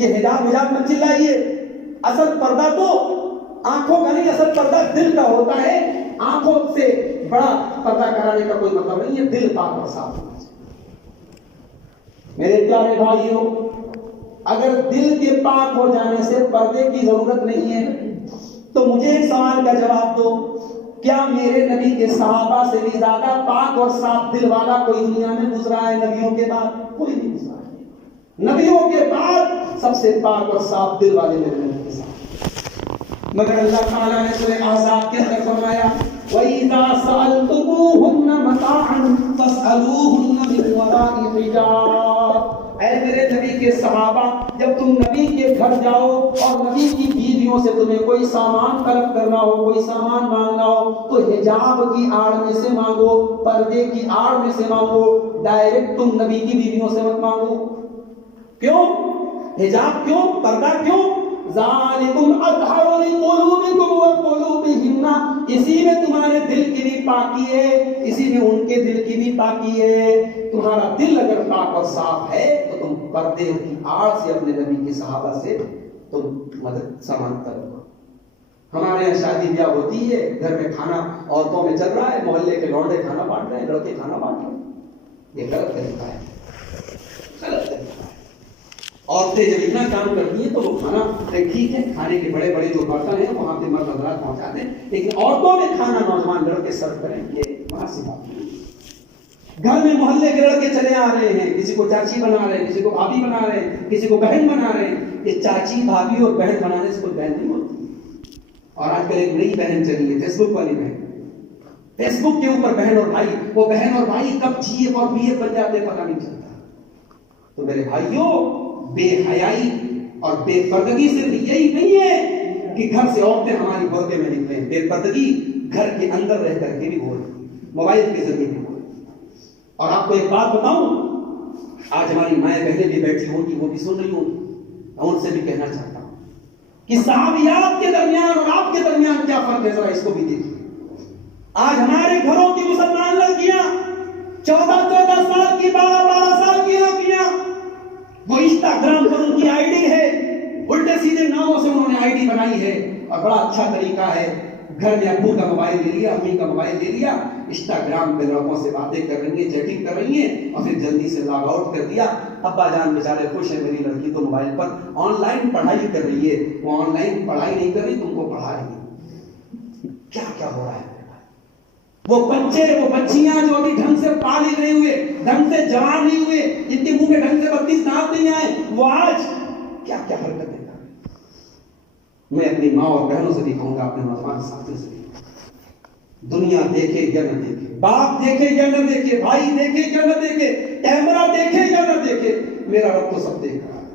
یہ حجاب مت چلائیے، اصل پردہ تو آنکھوں کا نہیں، اصل پردہ دل کا ہوتا ہے، آنکھوں سے بڑا پردہ کرانے کا کوئی مطلب نہیں ہے، دل پاک اور صاف ہونا چاہیے۔ میرے پیارے بھائیوں، اگر دل کے پاک ہو جانے سے پردے کی ضرورت نہیں ہے تو مجھے ایک سوال کا جواب دو، کیا میرے نبی کے صحابہ سے بھی زیادہ پاک اور صاف دل والا کوئی دنیا میں گزرا ہے نبیوں کے بعد؟ کوئی نہیں گزرا ہے۔ نبیوں کے بعد سب سے پاک اور صاف دل والے میرے نبی کے صاحب۔ مگر اللہ تعالیٰ نے سورہ احزاب کے اندر فرمایا وَإِذَا سَأَلْتُمُوهُنَّ مَتَاعًا فَاسْأَلُوهُنَّ مِنْ وَرَاءِ حِجَابٍ، اے میرے نبی کے صحابہ جب تم نبی کے گھر جاؤ اور نبی کی بیویوں سے تمہیں کوئی سامان طلب کرنا ہو، کوئی سامان مانگنا ہو تو حجاب کی آڑ میں سے مانگو، پردے کی آڑ میں سے مانگو، ڈائریکٹ تم نبی کی بیویوں سے مت مانگو۔ کیوں حجاب؟ کیوں پردہ؟ کیوں؟ ذالکم اطہر لقلوبکم وقلوبہن، اسی میں تمہارے دل کی بھی پاکی ہے، اسی میں ان کے دل کی بھی پاکی ہے۔ تمہارا دل اگر پاک اور صاف ہے تو تم پردے کی آڑ سے اپنے نبی کے صحابہ سے تم مدد سامان کرو۔ ہمارے یہاں شادی بیاہ ہوتی ہے، گھر میں کھانا عورتوں میں چل رہا ہے، محلے کے لونڈے کھانا بانٹ رہے ہیں، لڑکے کھانا بانٹ رہے ہیں، یہ غلط طریقہ ہے، غلط طریقہ ہے۔ عورتیں جب اتنا کام کرتی ہیں تو وہ کھانا ٹھیک ہے، کھانے کے بڑے بڑے جو برتن ہیں وہاں پہ مرد حضرات پہنچا دیں، لیکن عورتوں میں کھانا نوجوان لڑکے سرو کریں، یہ وہاں سے بات نہیں۔ گھر میں محلے کے لڑکے چلے آ رہے ہیں، کسی کو چاچی بنا رہے ہیں، کسی کو بھابھی بنا رہے ہیں، کسی کو بہن بنا رہے ہیں۔ یہ چاچی بھابھی اور بہن بنانے سے کوئی بہن نہیں ہوتی۔ اور آج کل ایک نئی بہن چلی ہے، فیس بک والی بہن، فیس بک کے اوپر بہن اور بھائی، وہ بہن اور بھائی کب جی ایف اور بی ایف بن جاتے پتہ نہیں چلتا۔ تو میرے بھائیوں، بے حیائی اور بے پردگی صرف یہی نہیں ہے کہ گھر سے عورتیں ہماری برقعے میں نکلیں، بے پردگی گھر کے اندر رہ کر کے بھی ہو رہی ہے، موبائل کے ذریعے بھی ہو رہی ہے۔ اور آپ کو ایک بات بتاؤں، آج ہماری مائیں بہنیں بھی بیٹھی ہوں گی، وہ بھی سن رہی ہوں گی، میں ان سے بھی کہنا چاہتا ہوں کہ صحابیات کے درمیان اور آپ کے درمیان کیا فرق ہے، ذرا اس کو بھی دیکھیے۔ آج ہمارے گھروں کی مسلمان لڑکیاں 14 سال کی، 12 سال کی لڑکیاں، وہ انسٹاگرام پر ان کی آئی ڈی ہے، الٹے سیدھے ناموں سے انہوں نے آئی ڈی بنائی ہے، اور بڑا اچھا طریقہ ہے، گھر میں ابو کا موبائل لے لیا، امی کا موبائل لے لیا، انسٹاگرام پہ لڑکوں سے باتیں کر رہی ہیں، چیٹنگ کر رہی ہیں، اور پھر جلدی سے لاگ آؤٹ کر دیا۔ ابا جان بیچارے خوش ہیں، میری لڑکی تو موبائل پر آن لائن پڑھائی کر رہی ہے، وہ آن لائن پڑھائی نہیں کر رہی، تم کو پڑھا رہی ہے۔ کیا کیا ہو رہا ہے؟ وہ بچے، وہ بچیاں جو ابھی ڈھنگ سے پالے نہیں ہوئے، ڈھنگ سے جوان نہیں ہوئے، جن کے منہ میں ڈھنگ سے 32 دانت نہیں آئے، وہ آج کیا کیا حرکتیں کر رہے ہیں۔ میں اپنی ماں اور بہنوں سے بھی کہوں گا، اپنے نوجوان ساتھیوں سے بھی، دنیا دیکھے یا نہ دیکھے، باپ دیکھے یا نہ دیکھے، بھائی دیکھے یا نہ دیکھے، کیمرہ دیکھے یا نہ دیکھے، میرا رب تو سب دیکھ رہا ہے،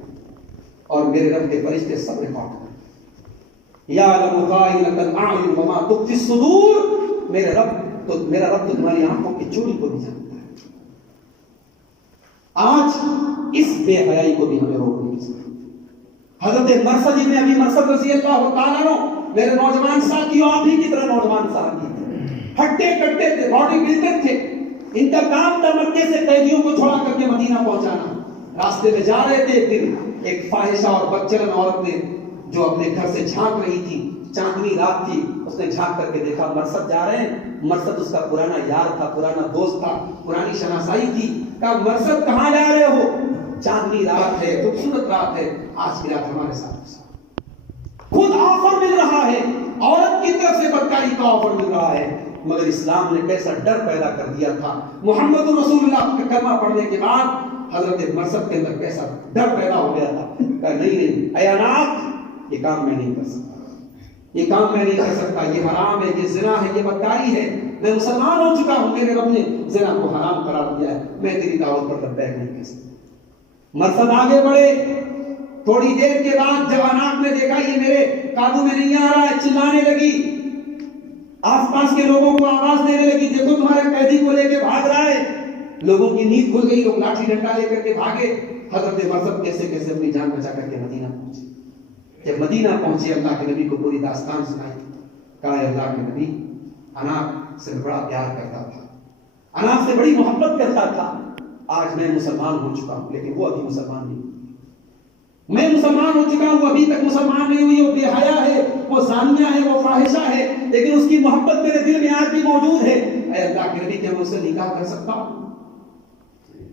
اور میرے رب کے فرشتے سب ریکارڈ کر رہے ہیں۔ یعلم خائنۃ الاعین وما تخفی الصدور، میرا رب تو تمہاری آنکھوں کی چوری کو بھی جانتا ہے۔ آج اس بے حیائی کو بھی ہمیں روکنے کی ضرورت ہے۔ حضرت مرثد ابن ابی مرثد رضی اللہ تعالیٰ عنہ، میرے نوجوان ساتھیوں، آپ ہی کی طرح نوجوان ساتھی تھے، ہٹے کٹے تھے، باڈی بلڈر تھے، ان کا کام تھا مکے سے قیدیوں کو چھوڑا کر کے مدینہ پہنچانا۔ راستے میں جا رہے تھے، ایک دن ایک فاحشہ اور بدچلن عورت نے، جو اپنے گھر سے جھانک رہی تھی، چاندنی رات تھی، اس نے جھانک کر کے دیکھا مرثد جا رہے ہیں۔ مرثد اس کا پرانا یار تھا، پرانا دوست تھا، پرانی شناسائی تھی۔ کہا مرثد کہاں جا رہے ہو؟ چاندنی رات ہے، خوبصورت رات ہے، آج کی رات ہمارے ساتھ خود آفر مل رہا ہے، عورت کی طرف سے بدکاری کا آفر مل رہا ہے، مگر اسلام نے کیسا ڈر پیدا کر دیا تھا. محمد رسول اللہ کا کلمہ پڑھنے کے بعد حضرت مرثد کے اندر کیسا ڈر پیدا ہو گیا تھا. کہا نہیں اے اناق، یہ کام میں نہیں کر سکتا، یہ کام میں نہیں کر سکتا، یہ حرام ہے، یہ زنا ہے، یہ بدکاری ہے. میں مسلمان ہو چکا ہوں، میرے رب نے زنا کو حرام قرار دیا ہے، میں تیری دعوت پر لبیک نہیں کہہ سکتا. مرثد آگے بڑھے. تھوڑی دیر کے بعد جب اناق نے دیکھا یہ میرے قابو میں نہیں آ رہا ہے، چلانے لگی، آس پاس کے لوگوں کو آواز دینے لگی، دیکھو تمہارے قیدی کو لے کے بھاگ رہا ہے. لوگوں کی نیند کھل گئی، لوگ لاٹھی ڈنڈا لے کر کے بھاگے. حضرت مرثد کیسے کیسے اپنی جان بچا کر کے مدینہ پہنچے. جب مدینہ پہنچے اللہ کے نبی کو پوری داستان سنائی. کہا اللہ کے نبی اناق سے بڑا پیار کرتا تھا، اناق سے بڑی محبت کرتا تھا. آج میں مسلمان ہو چکا ہوں لیکن وہ ابھی مسلمان نہیں. میں مسلمان ہو چکا ہوں، وہ ابھی تک مسلمان نہیں ہوئی. وہ بے حیا ہے، وہ زانیہ ہے، وہ فاحشہ ہے، لیکن اس کی محبت میرے دل میں آج بھی موجود ہے. اے اللہ کے نبی کیا میں اس سے نکاح کر سکتا ہوں؟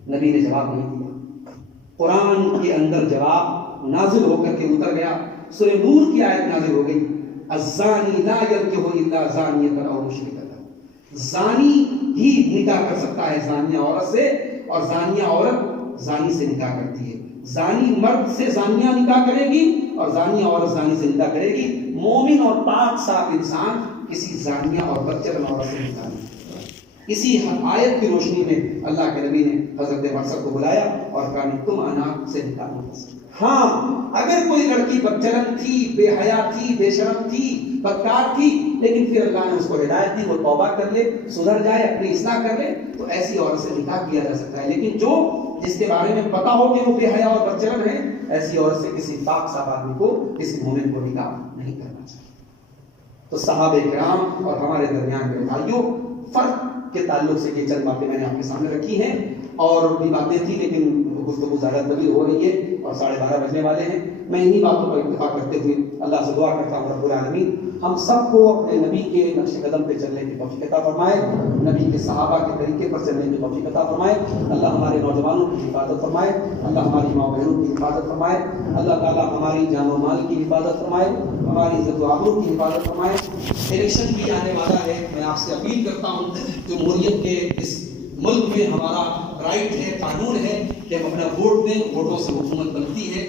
نبی نے جواب نہیں دیا. قرآن کے اندر جواب نازل ہو کر کے اتر گیا. سورہ نور کی آیت نازل ہو گئی، الزانی لا ينكح الا زانیۃ او مشرکۃ. زانی ہی نکاح کر سکتا ہے زانیہ عورت سے، اور زانیہ عورت زانی سے نکاح کرتی ہے. زانی مرد سے زانیہ نکاح کرے گی اور زانیہ عورت زانی سے نکاح کرے گی. مومن اور پاک صاف انسان کسی زانیہ اور بدچلن عورت سے نکاح نہیں. اسی آیت کی روشنی میں اللہ کے نبی نے حضرت مرثد کو بلایا اور کہا تم اناق سے نکاح نہیں کر سکتے. ہاں اگر کوئی لڑکی بدچلن تھی، بے حیا تھی، بے شرم تھی، بدکار تھی، لیکن پھر اللہ نے اس کو ہدایت دی، وہ توبہ کر لے، سدھر جائے، اپنی اصلاح کر لے، تو ایسی عورت سے نکاح کیا جا سکتا ہے. لیکن جس کے بارے میں پتا ہو کہ وہ بے حیا اور بدچلن ہے، ایسی عورت سے کسی پاک صاف آدمی کو، کسی مومن کو نکاح نہیں کرنا چاہیے. تو صحابہ کرام اور ہمارے درمیان میرے بھائیوں، فرق کے تعلق سے یہ چند باتیں میں نے آپ کے سامنے رکھی ہیں. اور بھی باتیں تھیں لیکن گفتگو زیادہ طویل ہو رہی ہے اور 12:30 بجنے والے ہیں. میں انہی باتوں پر اتفاق کرتے ہوئے اللہ سے دعا کرتا ہوں رب العالمین ہم سب کو اپنے نبی کے نقش قدم پہ چلنے کی توفیق عطا فرمائے، نبی کے صحابہ کے طریقے پر چلنے کی توفیق عطا فرمائے. اللہ ہمارے نوجوانوں کی حفاظت فرمائے، اللہ ہماری ماں بہنوں کی حفاظت فرمائے، اللہ تعالیٰ ہماری جان و مال کی حفاظت فرمائے، ہماری عزت و آبرو کی حفاظت فرمائے. الیکشن بھی آنے والا ہے، میں آپ سے اپیل کرتا ہوں جمہوریت کے اس ملک میں ہمارا رائٹ ہے، قانون ہے کہ ہم اپنا ووٹ دیں، ووٹوں سے حکومت بنتی ہے.